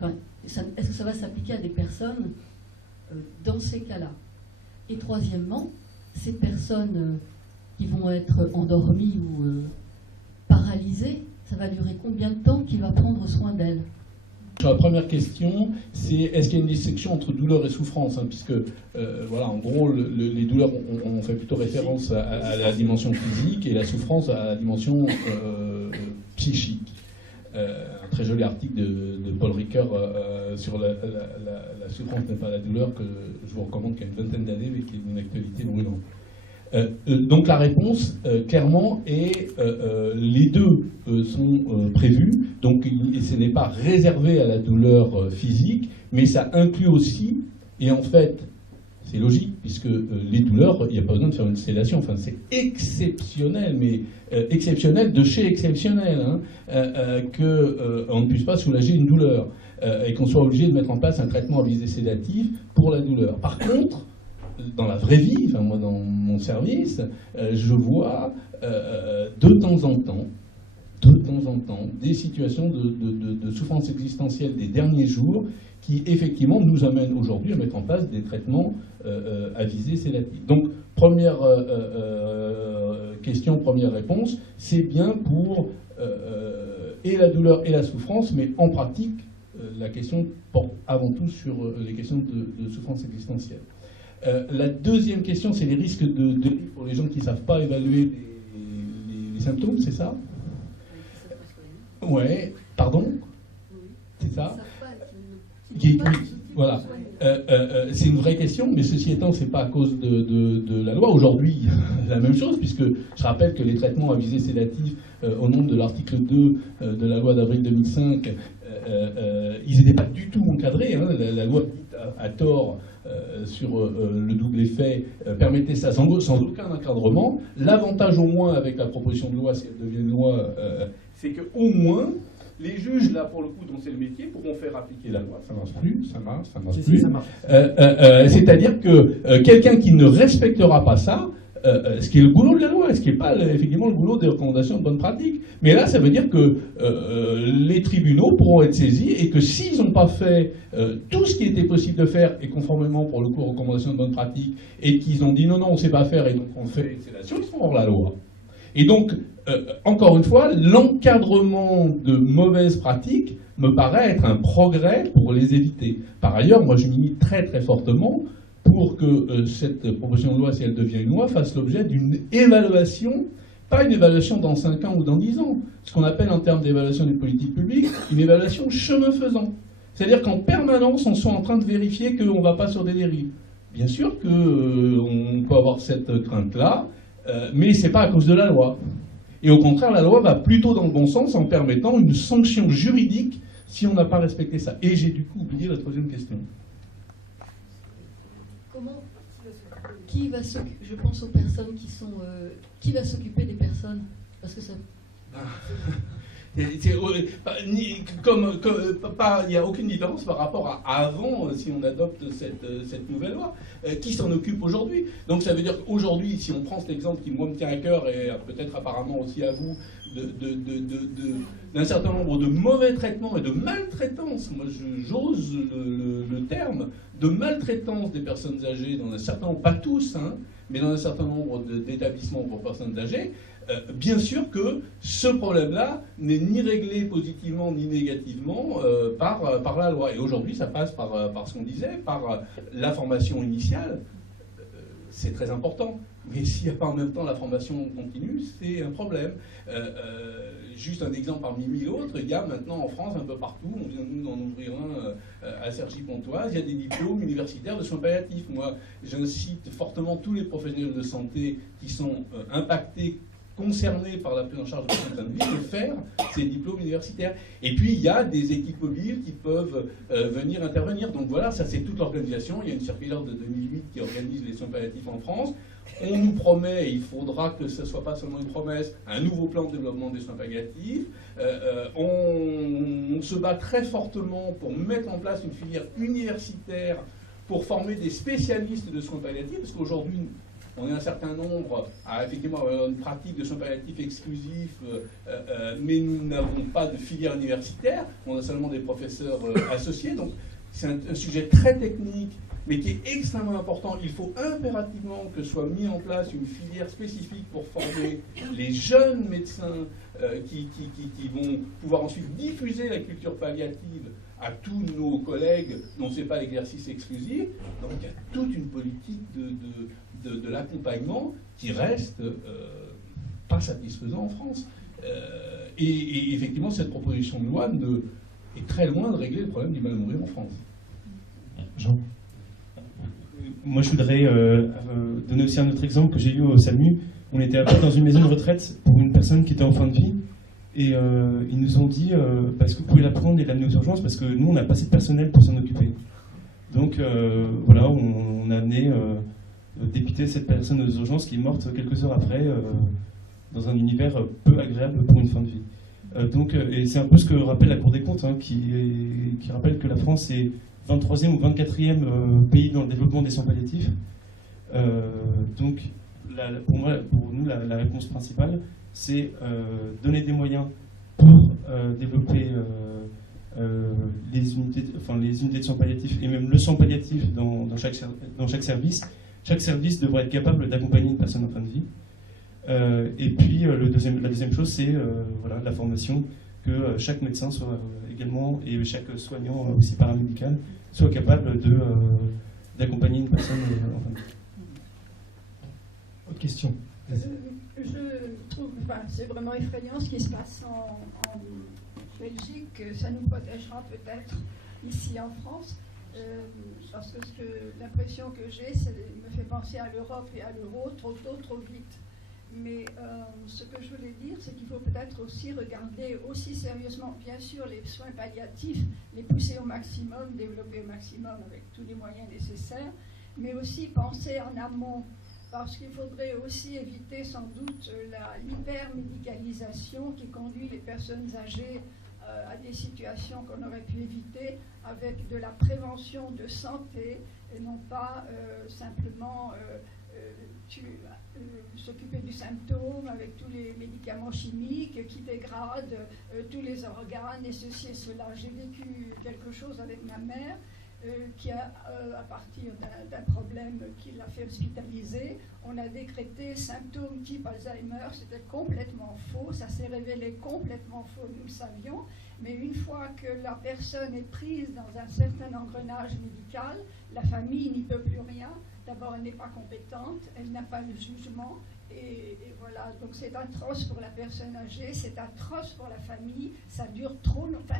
Enfin, est-ce que ça va s'appliquer à des personnes dans ces cas-là? Et troisièmement, ces personnes qui vont être endormies ou paralysées, ça va durer combien de temps qu'il va prendre soin d'elles? La première question, c'est est-ce qu'il y a une distinction entre douleur et souffrance, hein, puisque, voilà, en gros, les douleurs, on fait plutôt référence à la dimension physique et la souffrance à la dimension psychique. Un très joli article de Paul Ricoeur sur la souffrance n'est pas la douleur, que je vous recommande, qu'il y a une vingtaine d'années, mais qui est d'une actualité brûlante. Donc la réponse, clairement, est les deux sont prévus, donc ce n'est pas réservé à la douleur physique, mais ça inclut aussi, et en fait, c'est logique, puisque les douleurs, il n'y a pas besoin de faire une sédation, enfin c'est exceptionnel, mais exceptionnel de chez exceptionnel, hein, qu'on ne puisse pas soulager une douleur, et qu'on soit obligé de mettre en place un traitement à visée sédative pour la douleur. Par contre, dans la vraie vie, enfin moi dans mon service, je vois de temps en temps, des situations de souffrance existentielle des derniers jours qui effectivement nous amènent aujourd'hui à mettre en place des traitements à visée sédative. Donc première question, première réponse, c'est bien pour et la douleur et la souffrance, mais en pratique, la question porte avant tout sur les questions de souffrance existentielle. La deuxième question, c'est les risques de dérive pour les gens qui ne savent pas évaluer les symptômes, c'est ça? Ouais, pardon? C'est ça? Voilà. C'est une vraie question, mais ceci étant, c'est pas à cause de la loi. Aujourd'hui, la même chose, puisque je rappelle que les traitements à visée sédative, au nom de l'article 2 de la loi d'avril 2005, ils n'étaient pas du tout encadrés. Hein. La loi à tort sur le double effet permettait ça sans aucun encadrement. L'avantage au moins avec la proposition de loi, si elle devient une loi, c'est qu'au moins les juges, là pour le coup dont c'est le métier, pourront faire appliquer la loi. Ça marche plus, ça marche plus. Ça marche. C'est-à-dire que quelqu'un qui ne respectera pas ça, ce qui est le boulot de la loi, ce qui n'est pas effectivement le boulot des recommandations de bonne pratique. Mais là, ça veut dire que les tribunaux pourront être saisis et que s'ils n'ont pas fait tout ce qui était possible de faire, et conformément pour le coup aux recommandations de bonne pratique, et qu'ils ont dit non, on ne sait pas faire, et donc on fait une sédation, ils sont hors la loi. Et donc, encore une fois, l'encadrement de mauvaises pratiques me paraît être un progrès pour les éviter. Par ailleurs, moi je milite très très fortement pour que cette proposition de loi, si elle devient une loi, fasse l'objet d'une évaluation, pas une évaluation dans 5 ans ou dans 10 ans, ce qu'on appelle en termes d'évaluation des politiques publiques, une évaluation chemin faisant. C'est-à-dire qu'en permanence, on soit en train de vérifier qu'on ne va pas sur des dérives. Bien sûr qu'on peut avoir cette crainte-là, mais ce n'est pas à cause de la loi. Et au contraire, la loi va plutôt dans le bon sens en permettant une sanction juridique si on n'a pas respecté ça. Et j'ai du coup oublié la troisième question. Comment, je pense aux personnes qui sont... qui va s'occuper des personnes? Parce que ça... Il n'y a aucune différence par rapport à avant, si on adopte cette nouvelle loi. Qui s'en occupe aujourd'hui? Donc ça veut dire qu'aujourd'hui, si on prend cet exemple qui moi me tient à cœur, et peut-être apparemment aussi à vous, d'un certain nombre de mauvais traitements et de maltraitance, moi j'ose le terme, de maltraitance des personnes âgées dans un certain nombre, pas tous, hein, mais dans un certain nombre d'établissements pour personnes âgées, bien sûr que ce problème-là n'est ni réglé positivement ni négativement par la loi. Et aujourd'hui, ça passe par ce qu'on disait, par la formation initiale. C'est très important. Mais s'il n'y a pas en même temps la formation continue, c'est un problème. Juste un exemple parmi 1000 autres, il y a maintenant en France, un peu partout, on vient nous d'en ouvrir un à Cergy-Pontoise, il y a des diplômes universitaires de soins palliatifs. Moi, j'incite fortement tous les professionnels de santé qui sont impactés concernés par la prise en charge de soins de fin de vie de faire ces diplômes universitaires. Et puis il y a des équipes mobiles qui peuvent venir intervenir. Donc voilà, ça c'est toute l'organisation. Il y a une circulaire de 2008 qui organise les soins palliatifs en France. On nous promet, et il faudra que ce ne soit pas seulement une promesse, un nouveau plan de développement des soins palliatifs. On se bat très fortement pour mettre en place une filière universitaire pour former des spécialistes de soins palliatifs, parce qu'aujourd'hui, on est un certain nombre à effectivement avoir une pratique de soins palliatifs exclusifs, mais nous n'avons pas de filière universitaire, on a seulement des professeurs associés, donc c'est un sujet très technique, mais qui est extrêmement important. Il faut impérativement que soit mis en place une filière spécifique pour former les jeunes médecins qui vont pouvoir ensuite diffuser la culture palliative à tous nos collègues dont ce n'est pas l'exercice exclusif. Donc il y a toute une politique de l'accompagnement qui reste pas satisfaisant en France. Et effectivement, cette proposition de loi est très loin de régler le problème du mal à mourir en France. Jean ? Moi, je voudrais donner aussi un autre exemple que j'ai eu au SAMU. On était appelés dans une maison de retraite pour une personne qui était en fin de vie. Et ils nous ont dit est-ce que vous pouvez la prendre et l'amener aux urgences, parce que nous, on n'a pas assez de personnel pour s'en occuper. Donc, voilà, on a amené dépiter cette personne aux urgences qui est morte quelques heures après, dans un univers peu agréable pour une fin de vie. Et c'est un peu ce que rappelle la Cour des comptes, hein, qui rappelle que la France est 23e ou 24e pays dans le développement des soins palliatifs. Donc, pour nous, la réponse principale, c'est donner des moyens pour développer les unités de soins palliatifs et même le soin palliatif dans chaque service. Chaque service devrait être capable d'accompagner une personne en fin de vie. Et puis, la deuxième chose, c'est la formation, que chaque médecin soit également, et chaque soignant aussi paramédical, soit capable d'accompagner une personne en fin de vie. Autre question. Je trouve, c'est vraiment effrayant ce qui se passe en Belgique. Ça nous protégera peut-être ici en France, parce que l'impression que j'ai, me fait penser à l'Europe et à l'euro trop tôt, trop vite. Mais ce que je voulais dire, c'est qu'il faut peut-être aussi regarder aussi sérieusement, bien sûr, les soins palliatifs, les pousser au maximum, développer au maximum avec tous les moyens nécessaires, mais aussi penser en amont. Parce qu'il faudrait aussi éviter sans doute l'hypermédicalisation qui conduit les personnes âgées à des situations qu'on aurait pu éviter avec de la prévention de santé et non pas simplement s'occuper du symptôme avec tous les médicaments chimiques qui dégradent tous les organes et ceci et cela. J'ai vécu quelque chose avec ma mère qui a, à partir d'un problème qui l'a fait hospitaliser, on a décrété symptômes type Alzheimer. C'était complètement faux, ça s'est révélé complètement faux, nous le savions, mais une fois que la personne est prise dans un certain engrenage médical, la famille n'y peut plus rien. D'abord, elle n'est pas compétente, elle n'a pas le jugement, et voilà, donc c'est atroce pour la personne âgée, c'est atroce pour la famille, ça dure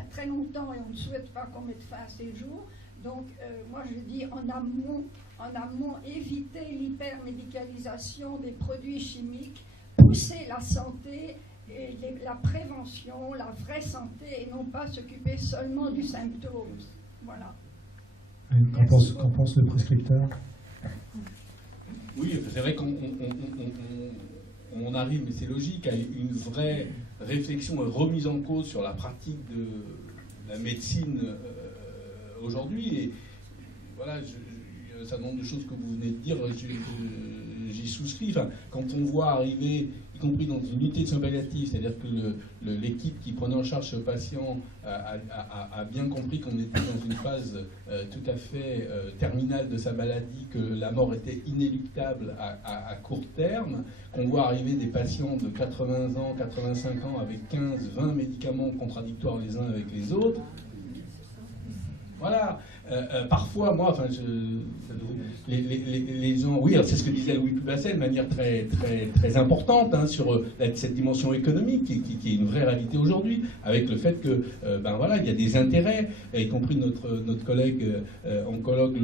très longtemps et on ne souhaite pas qu'on mette fin à ces jours. Donc, moi je dis en amont, éviter l'hypermédicalisation des produits chimiques, pousser la santé et la prévention, la vraie santé, et non pas s'occuper seulement du symptôme. Voilà. Qu'en pense le prescripteur ? Oui, c'est vrai qu'on arrive, mais c'est logique, à une vraie réflexion et remise en cause sur la pratique de la médecine aujourd'hui. Et voilà, un certain nombre de choses que vous venez de dire, j'y souscris. Enfin, quand on voit arriver, y compris dans une unité de soins palliatifs, c'est-à-dire que l'équipe qui prenait en charge ce patient a bien compris qu'on était dans une phase tout à fait terminale de sa maladie, que la mort était inéluctable à court terme, qu'on voit arriver des patients de 80 ans, 85 ans avec 15, 20 médicaments contradictoires les uns avec les autres. Voilà. Parfois, moi, les gens, oui, c'est ce que disait Louis Pubasset de manière très, très, très importante hein, sur cette dimension économique qui est une vraie réalité aujourd'hui, avec le fait que, il y a des intérêts, y compris notre collègue oncologue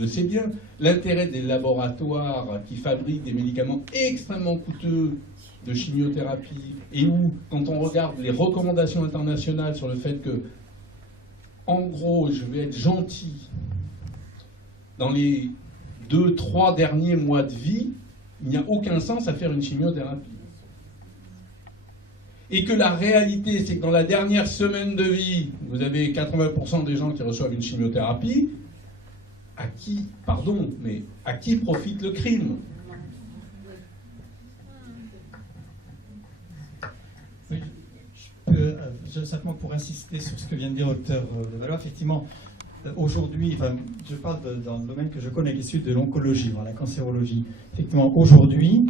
le sait bien, l'intérêt des laboratoires qui fabriquent des médicaments extrêmement coûteux de chimiothérapie, et où, quand on regarde les recommandations internationales sur le fait que, en gros, je vais être gentil, dans les 2-3 derniers mois de vie, il n'y a aucun sens à faire une chimiothérapie. Et que la réalité, c'est que dans la dernière semaine de vie, vous avez 80% des gens qui reçoivent une chimiothérapie. À qui, pardon, mais à qui profite le crime? Oui, je peux, simplement pour insister sur ce que vient de dire le docteur Levallois, effectivement, aujourd'hui, enfin, je parle dans le domaine que je connais, qui est celui de l'oncologie, la cancérologie. Effectivement, aujourd'hui,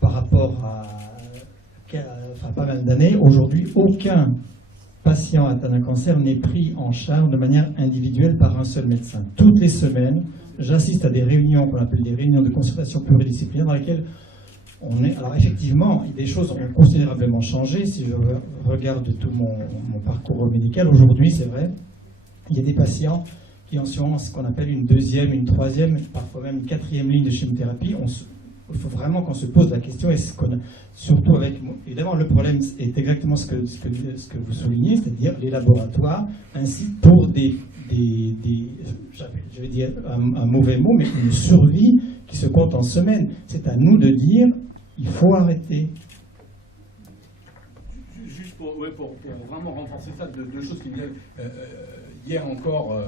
par rapport à pas mal d'années, aujourd'hui, aucun patient atteint d'un cancer n'est pris en charge de manière individuelle par un seul médecin. Toutes les semaines, j'assiste à des réunions qu'on appelle des réunions de consultation pluridisciplinaire dans lesquelles on est... Alors effectivement, des choses ont considérablement changé. Si je regarde tout mon parcours médical, aujourd'hui, c'est vrai, il y a des patients qui ont sûrement ce qu'on appelle une deuxième, une troisième, parfois même une quatrième ligne de chimiothérapie. Il faut vraiment qu'on se pose la question, surtout avec, évidemment, le problème est exactement ce que vous soulignez, c'est-à-dire les laboratoires, ainsi pour je vais dire un mauvais mot, mais une survie qui se compte en semaines. C'est à nous de dire, il faut arrêter. Juste pour vraiment renforcer ça, deux choses qui viennent. Hier encore,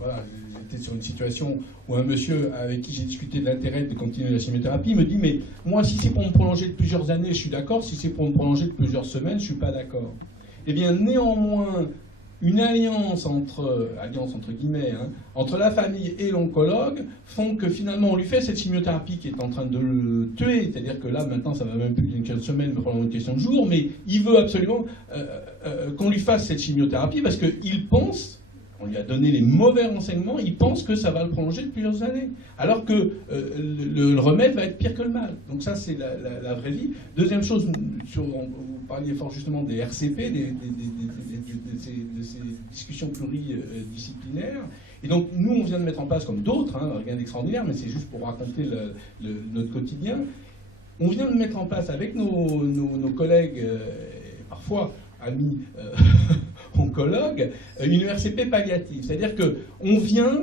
voilà, j'étais sur une situation où un monsieur avec qui j'ai discuté de l'intérêt de continuer la chimiothérapie me dit « Mais moi, si c'est pour me prolonger de plusieurs années, je suis d'accord. Si c'est pour me prolonger de plusieurs semaines, je ne suis pas d'accord. » Eh bien, néanmoins, une alliance entre guillemets, entre la famille et l'oncologue font que finalement on lui fait cette chimiothérapie qui est en train de le tuer, c'est-à-dire que là maintenant ça va même plus d'une question de semaine, mais probablement une question de jours, mais il veut absolument qu'on lui fasse cette chimiothérapie parce qu'il pense, on lui a donné les mauvais renseignements, il pense que ça va le prolonger de plusieurs années, alors que le remède va être pire que le mal. Donc ça c'est la vraie vie. Deuxième chose, vous parliez fort justement des RCP, de ces discussions pluridisciplinaires. Et donc nous on vient de mettre en place, comme d'autres, rien d'extraordinaire, mais c'est juste pour raconter notre quotidien, on vient de mettre en place avec nos collègues, parfois amis oncologues, une RCP palliative. C'est-à-dire qu'on vient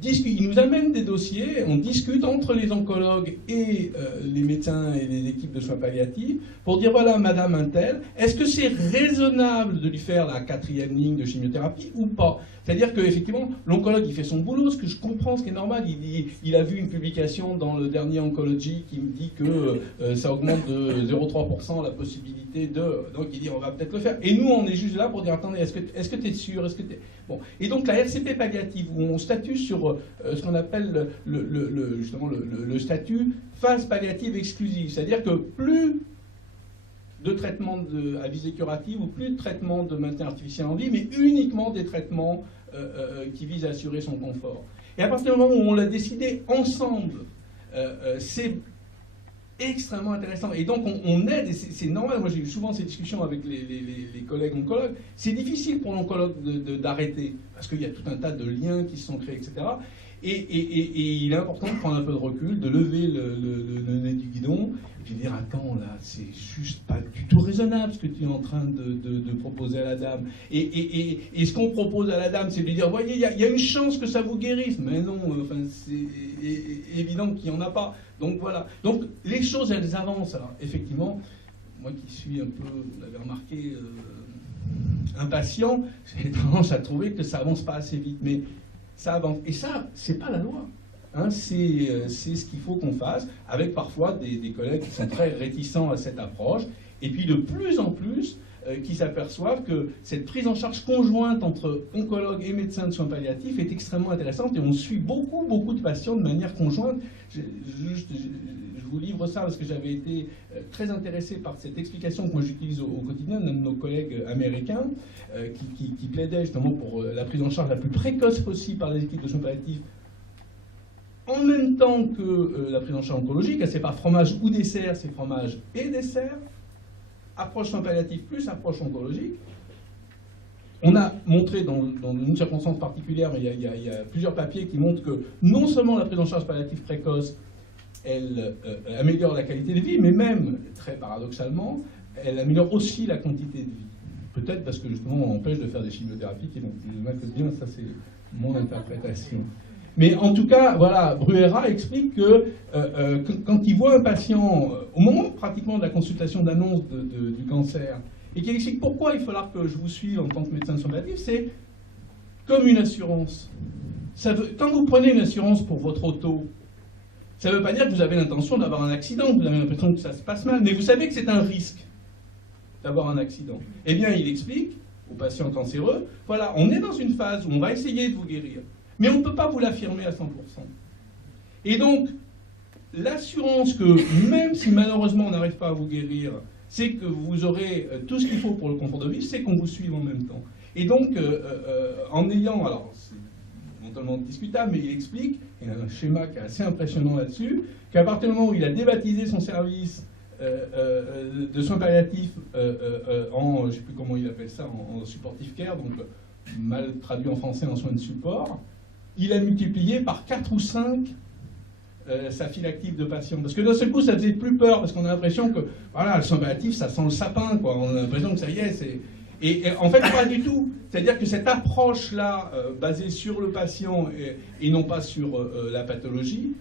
discuter, ils nous amènent des dossiers, on discute entre les oncologues et les médecins et les équipes de soins palliatifs pour dire voilà, madame Untel, est-ce que c'est raisonnable de lui faire la 4e ligne de chimiothérapie ou pas? C'est-à-dire qu'effectivement, l'oncologue, il fait son boulot, ce que je comprends, ce qui est normal. Il a vu une publication dans le dernier Oncology qui me dit que ça augmente de 0,3% la possibilité de... Donc il dit, on va peut-être le faire. Et nous, on est juste là pour dire, attendez, est-ce que tu es sûr? Bon. Et donc la RCP palliative, où on statue sur ce qu'on appelle justement le statut phase palliative exclusive. C'est-à-dire que plus de traitements à visée curative ou plus de traitements de maintien artificiel en vie, mais uniquement des traitements qui visent à assurer son confort. Et à partir du moment où on l'a décidé ensemble, c'est extrêmement intéressant. Et donc on aide, et c'est normal, moi j'ai eu souvent ces discussions avec les collègues oncologues, c'est difficile pour l'oncologue d'arrêter, parce qu'il y a tout un tas de liens qui se sont créés, etc. Et il est important de prendre un peu de recul, de lever le nez du guidon, et puis dire, attends, là, c'est juste pas du tout raisonnable ce que tu es en train de proposer à la dame. Et ce qu'on propose à la dame, c'est de lui dire, voyez, il y a une chance que ça vous guérisse. Mais non, enfin, c'est évident qu'il n'y en a pas. Donc voilà. Donc les choses, elles avancent. Alors effectivement, moi qui suis un peu, vous l'avez remarqué, impatient, j'ai tendance à trouver que ça avance pas assez vite. Mais ça avance. Et ça, c'est pas la loi. C'est ce qu'il faut qu'on fasse, avec parfois des collègues qui sont très réticents à cette approche, et puis de plus en plus qui s'aperçoivent que cette prise en charge conjointe entre oncologues et médecins de soins palliatifs est extrêmement intéressante, et on suit beaucoup de patients de manière conjointe. Je vous livre ça parce que j'avais été très intéressé par cette explication que moi j'utilise au quotidien d'un de nos collègues américains qui plaidait justement pour la prise en charge la plus précoce possible par les équipes de soins palliatifs, en même temps que la prise en charge oncologique. C'est pas fromage ou dessert, c'est fromage et dessert. Approche soins palliatifs plus approche oncologique. On a montré dans une circonstance particulière, mais il y a plusieurs papiers qui montrent que non seulement la prise en charge palliative précoce elle améliore la qualité de vie, mais même, très paradoxalement, elle améliore aussi la quantité de vie. Peut-être parce que justement on empêche de faire des chimiothérapies qui vont plus mal que bien, ça c'est mon interprétation. Mais en tout cas, voilà, Bruera explique que quand il voit un patient, au moment pratiquement de la consultation d'annonce du cancer, et qu'il explique pourquoi il faudra que je vous suive en tant que médecin de soins palliatifs, c'est comme une assurance. Quand vous prenez une assurance pour votre auto, ça ne veut pas dire que vous avez l'intention d'avoir un accident, que vous avez l'impression que ça se passe mal, mais vous savez que c'est un risque d'avoir un accident. Eh bien, il explique aux patients cancéreux, voilà, on est dans une phase où on va essayer de vous guérir, mais on ne peut pas vous l'affirmer à 100%. Et donc, l'assurance que, même si malheureusement on n'arrive pas à vous guérir, c'est que vous aurez tout ce qu'il faut pour le confort de vie, c'est qu'on vous suive en même temps. Et donc, en ayant, alors c'est éventuellement discutable, mais il explique, il y a un schéma qui est assez impressionnant là-dessus, qu'à partir du moment où il a débaptisé son service de soins palliatifs en, je ne sais plus comment il appelle ça, en supportive care, donc mal traduit en français en soins de support, il a multiplié par 4 ou 5 sa file active de patients. Parce que d'un seul coup, ça faisait plus peur, parce qu'on a l'impression que, voilà, le soin palliatif, ça sent le sapin, quoi. On a l'impression que ça y est, c'est... Et en fait, pas du tout. C'est-à-dire que cette approche-là, basée sur le patient et non pas sur la pathologie,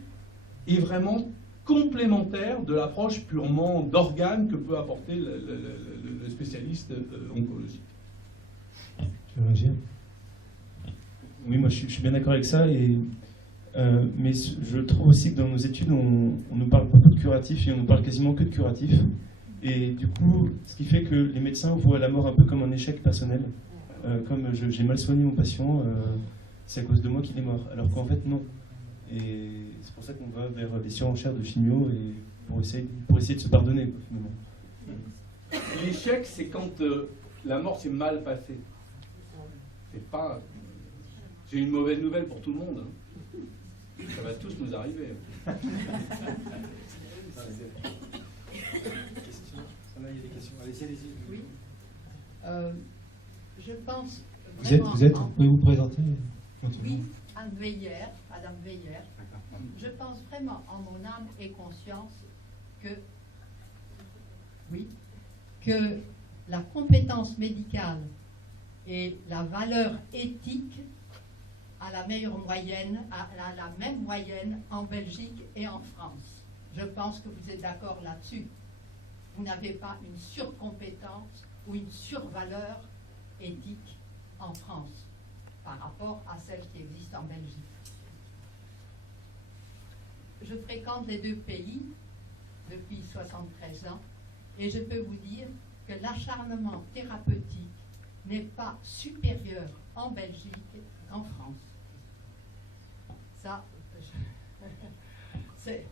est vraiment complémentaire de l'approche purement d'organe que peut apporter le spécialiste oncologique. Tu veux réagir ? Oui, moi je suis bien d'accord avec ça, mais je trouve aussi que dans nos études, on nous parle beaucoup de curatifs et on nous parle quasiment que de curatifs. Et du coup, ce qui fait que les médecins voient la mort un peu comme un échec personnel. Comme j'ai mal soigné mon patient, c'est à cause de moi qu'il est mort. Alors qu'en fait, non. Et c'est pour ça qu'on va vers des surenchères de chimio et pour essayer de se pardonner, quoi, finalement. L'échec, c'est quand la mort s'est mal passée. C'est pas... J'ai une mauvaise nouvelle pour tout le monde. Ça va tous nous arriver. Il y a des questions. Allez-y. Oui. Je pense. Vous pouvez vous présenter ? Oui, Anne Veiller, Madame Veiller. Je pense vraiment en mon âme et conscience que la compétence médicale et la valeur éthique a la meilleure moyenne, a la même moyenne en Belgique et en France. Je pense que vous êtes d'accord là-dessus. Vous n'avez pas une surcompétence ou une survaleur éthique en France par rapport à celle qui existe en Belgique. Je fréquente les deux pays depuis 73 ans et je peux vous dire que l'acharnement thérapeutique n'est pas supérieur en Belgique qu'en France. Ça, c'est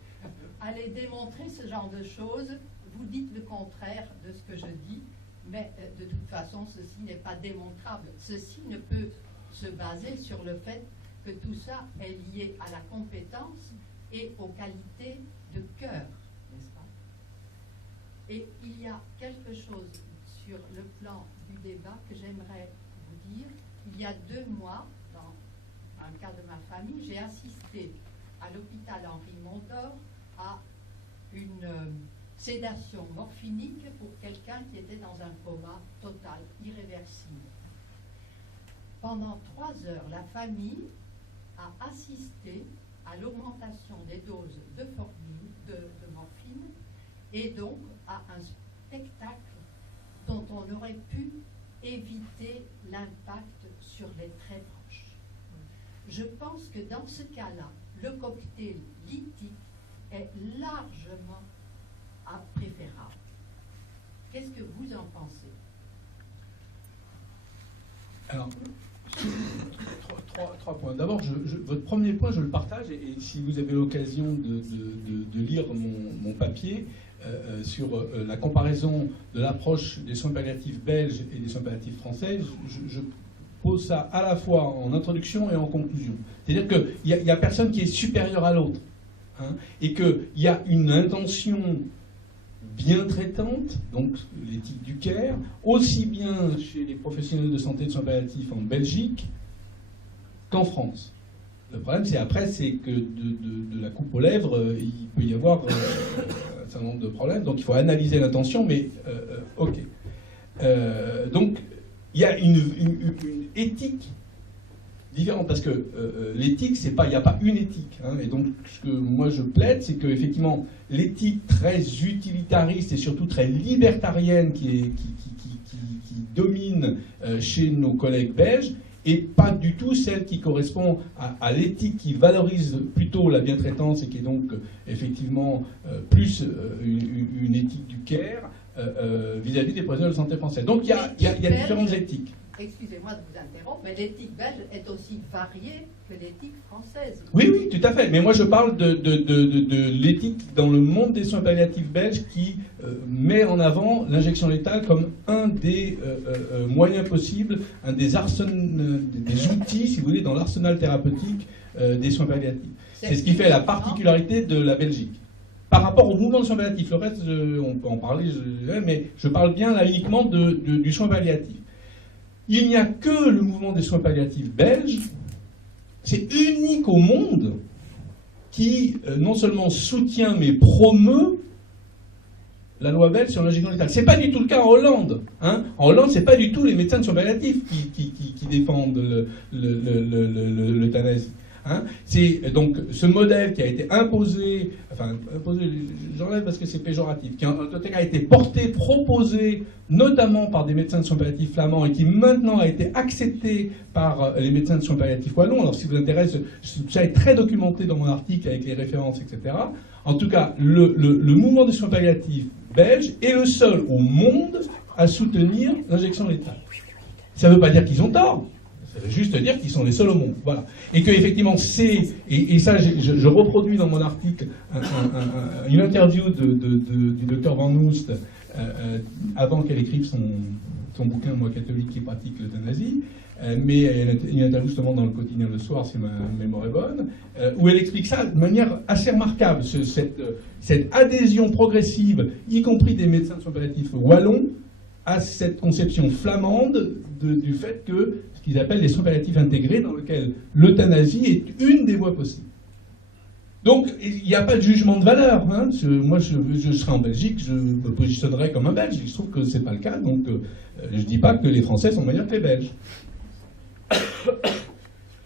aller démontrer ce genre de choses. Vous dites le contraire de ce que je dis, mais de toute façon, ceci n'est pas démontrable. Ceci ne peut se baser sur le fait que tout ça est lié à la compétence et aux qualités de cœur, n'est-ce pas? Et il y a quelque chose sur le plan du débat que j'aimerais vous dire. Il y a 2 mois, dans un cas de ma famille, j'ai assisté à l'hôpital Henri Mondor à une sédation morphinique pour quelqu'un qui était dans un coma total, irréversible. Pendant 3 heures, la famille a assisté à l'augmentation des doses de morphine et donc à un spectacle dont on aurait pu éviter l'impact sur les très proches. Je pense que dans ce cas-là, le cocktail lithique est largement préférable. Qu'est-ce que vous en pensez? Alors, 3 points. D'abord, votre premier point, je le partage, et si vous avez l'occasion de lire mon papier sur la comparaison de l'approche des soins palliatifs belges et des soins palliatifs français, je pose ça à la fois en introduction et en conclusion. C'est-à-dire qu'il n'y a personne qui est supérieur à l'autre, hein, et qu'il y a une intention bien traitante, donc l'éthique du care, aussi bien chez les professionnels de santé de soins palliatifs en Belgique qu'en France. Le problème, c'est après, c'est que de la coupe aux lèvres, il peut y avoir un certain nombre de problèmes. Donc il faut analyser l'intention, mais ok. Donc il y a une éthique différente, parce que l'éthique, c'est pas, il n'y a pas une éthique. Hein, et donc ce que moi je plaide, c'est qu'effectivement, l'éthique très utilitariste et surtout très libertarienne qui domine chez nos collègues belges, et pas du tout celle qui correspond à l'éthique qui valorise plutôt la bientraitance et qui est donc effectivement plus une éthique du care vis-à-vis des professionnels de santé français. Donc il y a différentes éthiques. Excusez-moi de vous interrompre, mais l'éthique belge est aussi variée que l'éthique française. Oui, oui, tout à fait. Mais moi, je parle de l'éthique dans le monde des soins palliatifs belges qui met en avant l'injection létale comme un des moyens possibles, un des outils, si vous voulez, dans l'arsenal thérapeutique des soins palliatifs. C'est ce qui fait la particularité de la Belgique. Par rapport au mouvement de soins palliatifs, le reste, on peut en parler, mais je parle bien là uniquement du soin palliatif. Il n'y a que le mouvement des soins palliatifs belges, c'est unique au monde, qui non seulement soutient mais promeut la loi belge sur l'injection létale. C'est pas du tout le cas en Hollande. Hein. En Hollande, c'est pas du tout les médecins de soins palliatifs qui défendent l'euthanasie. Hein. C'est donc ce modèle qui a été imposé, j'enlève parce que c'est péjoratif, qui a été porté, proposé notamment par des médecins de soins palliatifs flamands et qui maintenant a été accepté par les médecins de soins palliatifs wallons. Alors si vous intéresse, ça est très documenté dans mon article avec les références, etc. En tout cas, le mouvement des soins palliatifs belge est le seul au monde à soutenir l'injection létale. Ça ne veut pas dire qu'ils ont tort. Ça veut juste dire qu'ils sont les seuls au monde. Voilà. Et que effectivement, et ça, je reproduis dans mon article une interview du docteur Van Noest avant qu'elle écrive son bouquin Moi catholique qui pratique l'euthanasie, mais une interview justement dans le quotidien Le Soir, si ma mémoire est bonne, où elle explique ça de manière assez remarquable, cette adhésion progressive, y compris des médecins de soins palliatifs wallons, à cette conception flamande du fait que ce qu'ils appellent les soins palliatifs intégrés, dans lequel l'euthanasie est une des voies possibles. Donc, il n'y a pas de jugement de valeur. Hein. Moi, je serai en Belgique, je me positionnerai comme un Belge. Je trouve que ce n'est pas le cas, donc je ne dis pas que les Français sont meilleurs que les Belges.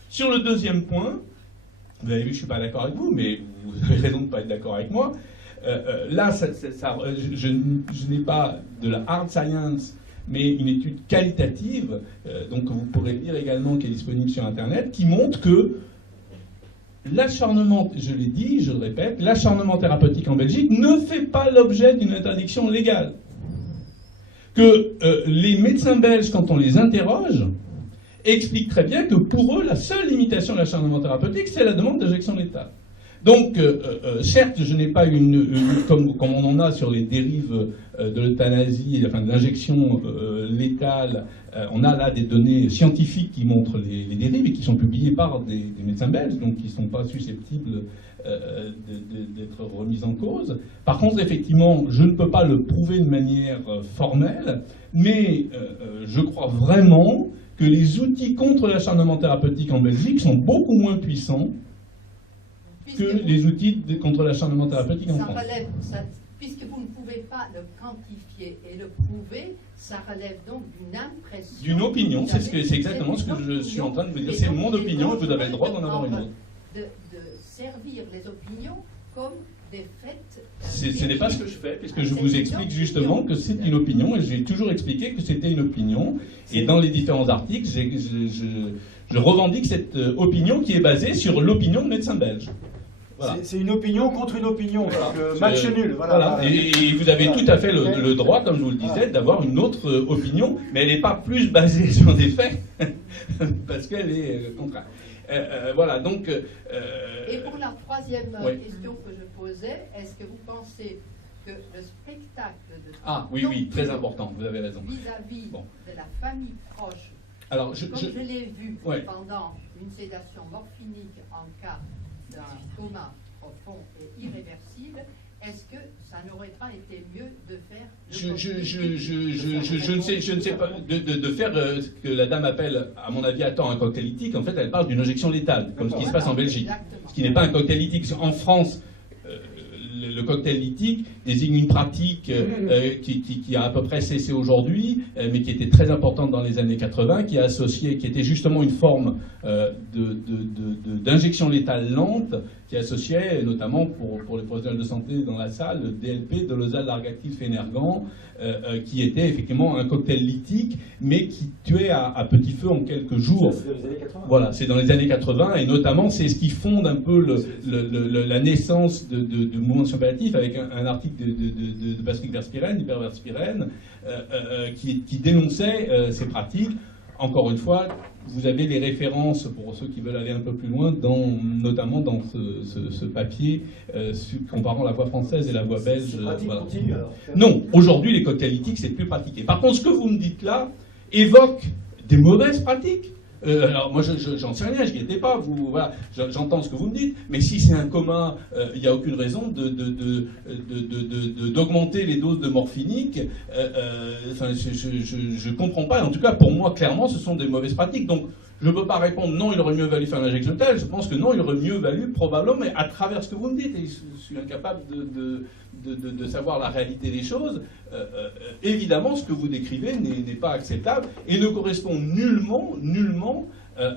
Sur le deuxième point, vous avez vu que je ne suis pas d'accord avec vous, mais vous avez raison de ne pas être d'accord avec moi. Là, je n'ai pas de la hard science, mais une étude qualitative, donc vous pourrez lire également, qui est disponible sur Internet, qui montre que l'acharnement, je l'ai dit, je le répète, l'acharnement thérapeutique en Belgique ne fait pas l'objet d'une interdiction légale. Que les médecins belges, quand on les interroge, expliquent très bien que pour eux, la seule limitation de l'acharnement thérapeutique, c'est la demande d'injection létale. Donc, certes, je n'ai pas comme on en a sur les dérives de l'euthanasie, enfin de l'injection létale, on a là des données scientifiques qui montrent les dérives et qui sont publiées par des médecins belges, donc qui ne sont pas susceptibles d'être remises en cause. Par contre, effectivement, je ne peux pas le prouver de manière formelle, mais je crois vraiment que les outils contre l'acharnement thérapeutique en Belgique sont beaucoup moins puissants que les outils contre l'acharnement thérapeutique en France. Puisque vous ne pouvez pas le quantifier et le prouver, ça relève donc d'une impression. D'une opinion, c'est exactement ce que je suis en train de vous dire. C'est mon opinion et vous avez le droit d'en avoir une autre. De servir les opinions comme des faits. Ce n'est pas ce que je fais, puisque je vous explique justement que c'est une opinion, et j'ai toujours expliqué que c'était une opinion. Et dans les différents articles, je revendique cette opinion qui est basée sur l'opinion de médecins belges. Voilà. C'est une opinion contre une opinion, voilà. Match nul. Voilà. Et vous avez tout à fait le droit, comme je vous le disais, d'avoir une autre opinion, mais elle n'est pas plus basée sur des faits, parce qu'elle est contraire. Voilà, donc... Et pour la troisième question que je posais, est-ce que vous pensez que le spectacle de... Ah, oui, très important, vous avez raison. Vis-à-vis de la famille proche, alors, comme je l'ai vu pendant une sédation morphinique en cas d'un coma profond et irréversible, est-ce que ça n'aurait pas été mieux de faire Je ne sais pas, de faire ce que la dame appelle, à mon avis, un cocktail éthique. En fait, elle parle d'une injection létale, comme ce qui se passe en Belgique. Ce qui n'est pas un cocktail éthique. En France, le cocktail lithique désigne une pratique qui a à peu près cessé aujourd'hui, mais qui était très importante dans les années 80, qui était justement une forme d'injection létale lente, qui associait notamment pour les professionnels de santé dans la salle le DLP, dolosal largactil fénergan, qui était effectivement un cocktail lithique, mais qui tuait à petit feu en quelques jours. C'est dans les années 80. Voilà, c'est dans les années 80, et notamment c'est ce qui fonde un peu la naissance du mouvement de palliatif, avec un article de Patrick Verspirène, d'Hyperverspirène, qui dénonçait ces pratiques. Encore une fois, vous avez les références, pour ceux qui veulent aller un peu plus loin, notamment dans ce papier comparant la voie française et la voie belge. Voilà. Continue, alors. Non, aujourd'hui les cocktails lithiques c'est plus pratiqué. Par contre, ce que vous me dites là évoque des mauvaises pratiques. Alors moi j'en sais rien, je n'y étais pas, voilà, j'entends ce que vous me dites, mais si c'est un commun, il n'y a aucune raison d'augmenter les doses de morphinique. Enfin, je ne comprends pas, en tout cas pour moi clairement ce sont des mauvaises pratiques. Donc je ne peux pas répondre non, il aurait mieux valu faire l'injection telle, je pense que non, il aurait mieux valu probablement, mais à travers ce que vous me dites, et je suis incapable de savoir la réalité des choses, évidemment ce que vous décrivez n'est pas acceptable et ne correspond nullement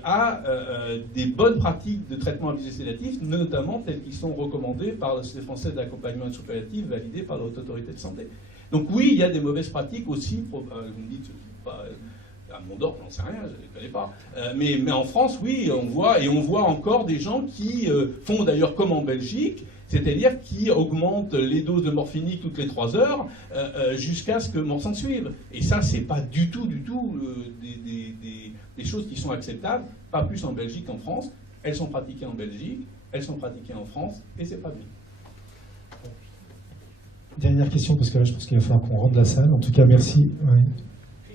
à des bonnes pratiques de traitement à visée sédative, notamment telles qui sont recommandées par la Société française d'accompagnement et de soins palliatifs, validées par la Haute Autorité de Santé. Donc oui, il y a des mauvaises pratiques aussi, vous me dites, pas, à Mondor, j'en sais rien, je ne les connais pas. Mais en France, oui, on voit encore des gens qui font d'ailleurs comme en Belgique, c'est-à-dire qui augmentent les doses de morphinique toutes les 3 heures jusqu'à ce que mort s'en suive. Et ça, c'est pas du tout des choses qui sont acceptables, pas plus en Belgique qu'en France. Elles sont pratiquées en Belgique, elles sont pratiquées en France, et c'est pas bien. Dernière question, parce que là, je pense qu'il va falloir qu'on rende la salle. En tout cas, merci. Ouais.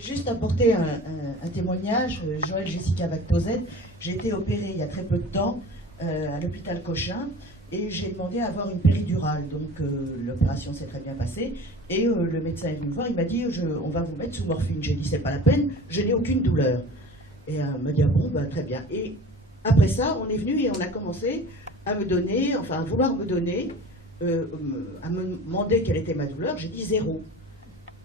Juste apporter un témoignage. Joël Jessica Vactozet, j'ai été opérée il y a très peu de temps à l'hôpital Cochin et j'ai demandé à avoir une péridurale. Donc l'opération s'est très bien passée et le médecin est venu me voir, il m'a dit on va vous mettre sous morphine. J'ai dit c'est pas la peine, je n'ai aucune douleur. Et elle m'a dit ah bon, bah, très bien. Et après ça, on est venu et on a commencé à me donner, enfin à vouloir me donner, à me demander quelle était ma douleur. J'ai dit 0.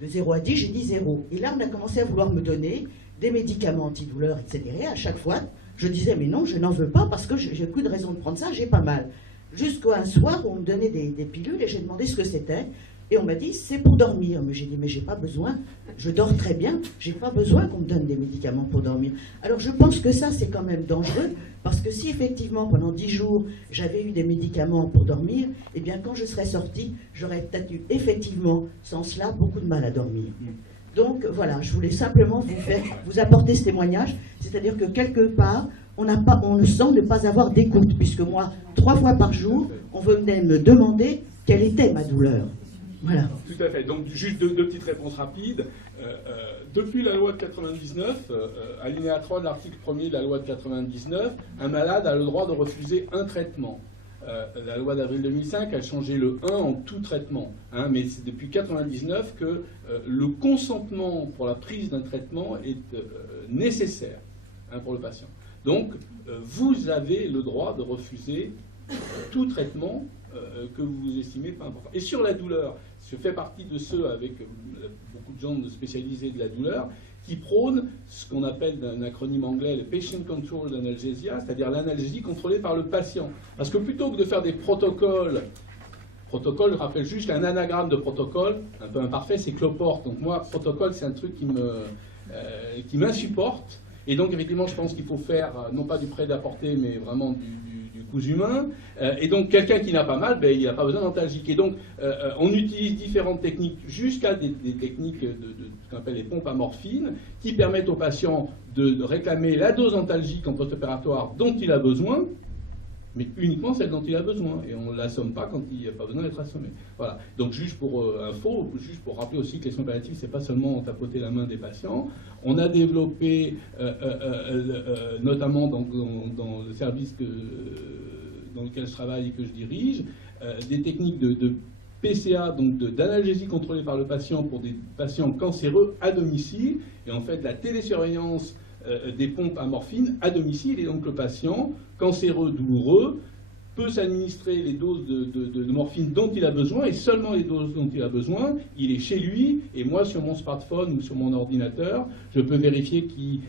De 0 à 10, j'ai dit 0. Et là, on a commencé à vouloir me donner des médicaments antidouleurs, etc. Et à chaque fois, je disais, mais non, je n'en veux pas parce que j'ai plus de raison de prendre ça, j'ai pas mal. Jusqu'à un soir où on me donnait des pilules et j'ai demandé ce que c'était. Et on m'a dit, c'est pour dormir. Mais j'ai dit, mais j'ai pas besoin, je dors très bien, j'ai pas besoin qu'on me donne des médicaments pour dormir. Alors je pense que ça, c'est quand même dangereux, parce que si effectivement, pendant 10 jours, j'avais eu des médicaments pour dormir, eh bien quand je serais sortie, j'aurais peut-être eu effectivement, sans cela, beaucoup de mal à dormir. Donc voilà, je voulais simplement vous apporter ce témoignage, c'est-à-dire que quelque part, on ne sent ne pas avoir d'écoute, puisque moi, 3 fois par jour, on venait me demander quelle était ma douleur. Voilà. Tout à fait. Donc, juste deux petites réponses rapides. Depuis la loi de 99, alinéa 3 de l'article 1er de la loi de 99, un malade a le droit de refuser un traitement. La loi d'avril 2005 a changé le 1 en tout traitement. Hein, mais c'est depuis 99 que le consentement pour la prise d'un traitement est nécessaire pour le patient. Donc, vous avez le droit de refuser tout traitement que vous estimez pas important. Et sur la douleur, je fais partie de ceux, avec beaucoup de gens spécialisés de la douleur, qui prônent ce qu'on appelle d'un acronyme anglais le Patient Controlled Analgesia, c'est-à-dire l'analgésie contrôlée par le patient. Parce que plutôt que de faire des protocoles, je rappelle juste qu'un anagramme de protocole, un peu imparfait, c'est cloporte. Donc moi, protocole, c'est un truc qui m'insupporte. Et donc, effectivement, je pense qu'il faut faire, non pas du prêt-à-porter, mais vraiment du cousu humain. Et donc, quelqu'un qui n'a pas mal, ben, il n'a pas besoin d'antalgique. Et donc, on utilise différentes techniques, jusqu'à des techniques de ce qu'on appelle les pompes à morphine, qui permettent au patient de réclamer la dose antalgique en post-opératoire dont il a besoin, mais uniquement celle dont il a besoin. Et on ne l'assomme pas quand il n'y a pas besoin d'être assommé. Voilà. Donc, juste pour info, juste pour rappeler aussi que les soins palliatifs, ce n'est pas seulement tapoter la main des patients. On a développé, notamment dans le service dans lequel je travaille et que je dirige, des techniques de PCA, donc d'analgésie contrôlée par le patient pour des patients cancéreux à domicile, et en fait la télésurveillance des pompes à morphine à domicile, et donc le patient cancéreux douloureux peut s'administrer les doses de morphine dont il a besoin, et seulement les doses dont il a besoin. Il est chez lui, et moi sur mon smartphone ou sur mon ordinateur, je peux vérifier qu'il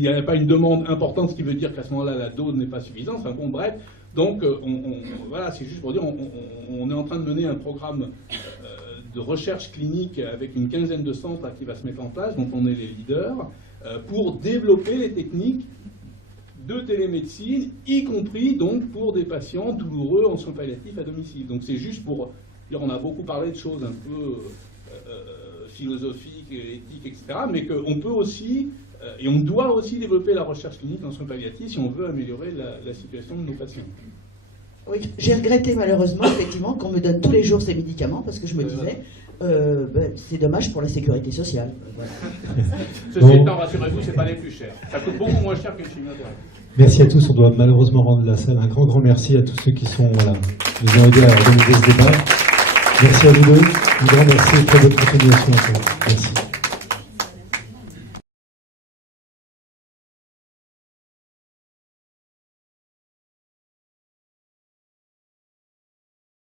n'y a pas une demande importante, ce qui veut dire qu'à ce moment-là la dose n'est pas suffisante. Enfin bon, bref. Donc voilà, c'est juste pour dire, on est en train de mener un programme de recherche clinique avec une quinzaine de centres là, qui va se mettre en place, dont on est les leaders, pour développer les techniques de télémédecine, y compris donc pour des patients douloureux en soins palliatifs à domicile. Donc c'est juste pour dire, on a beaucoup parlé de choses un peu philosophiques, éthiques, etc., mais qu'on peut aussi, et on doit aussi développer la recherche clinique en soins palliatifs si on veut améliorer la situation de nos patients. Oui, j'ai regretté malheureusement, effectivement, qu'on me donne tous les jours ces médicaments, parce que je me disais, c'est dommage pour la sécurité sociale. Voilà. Ceci étant, rassurez-vous, c'est pas les plus chers. Ça coûte beaucoup moins cher que le chimiothérapie. Merci à tous. On doit malheureusement rendre la salle. Un grand merci à tous ceux qui sont nous ont aidés à organiser ce débat. Merci à vous deux. Un grand merci et très bonne continuation. Merci.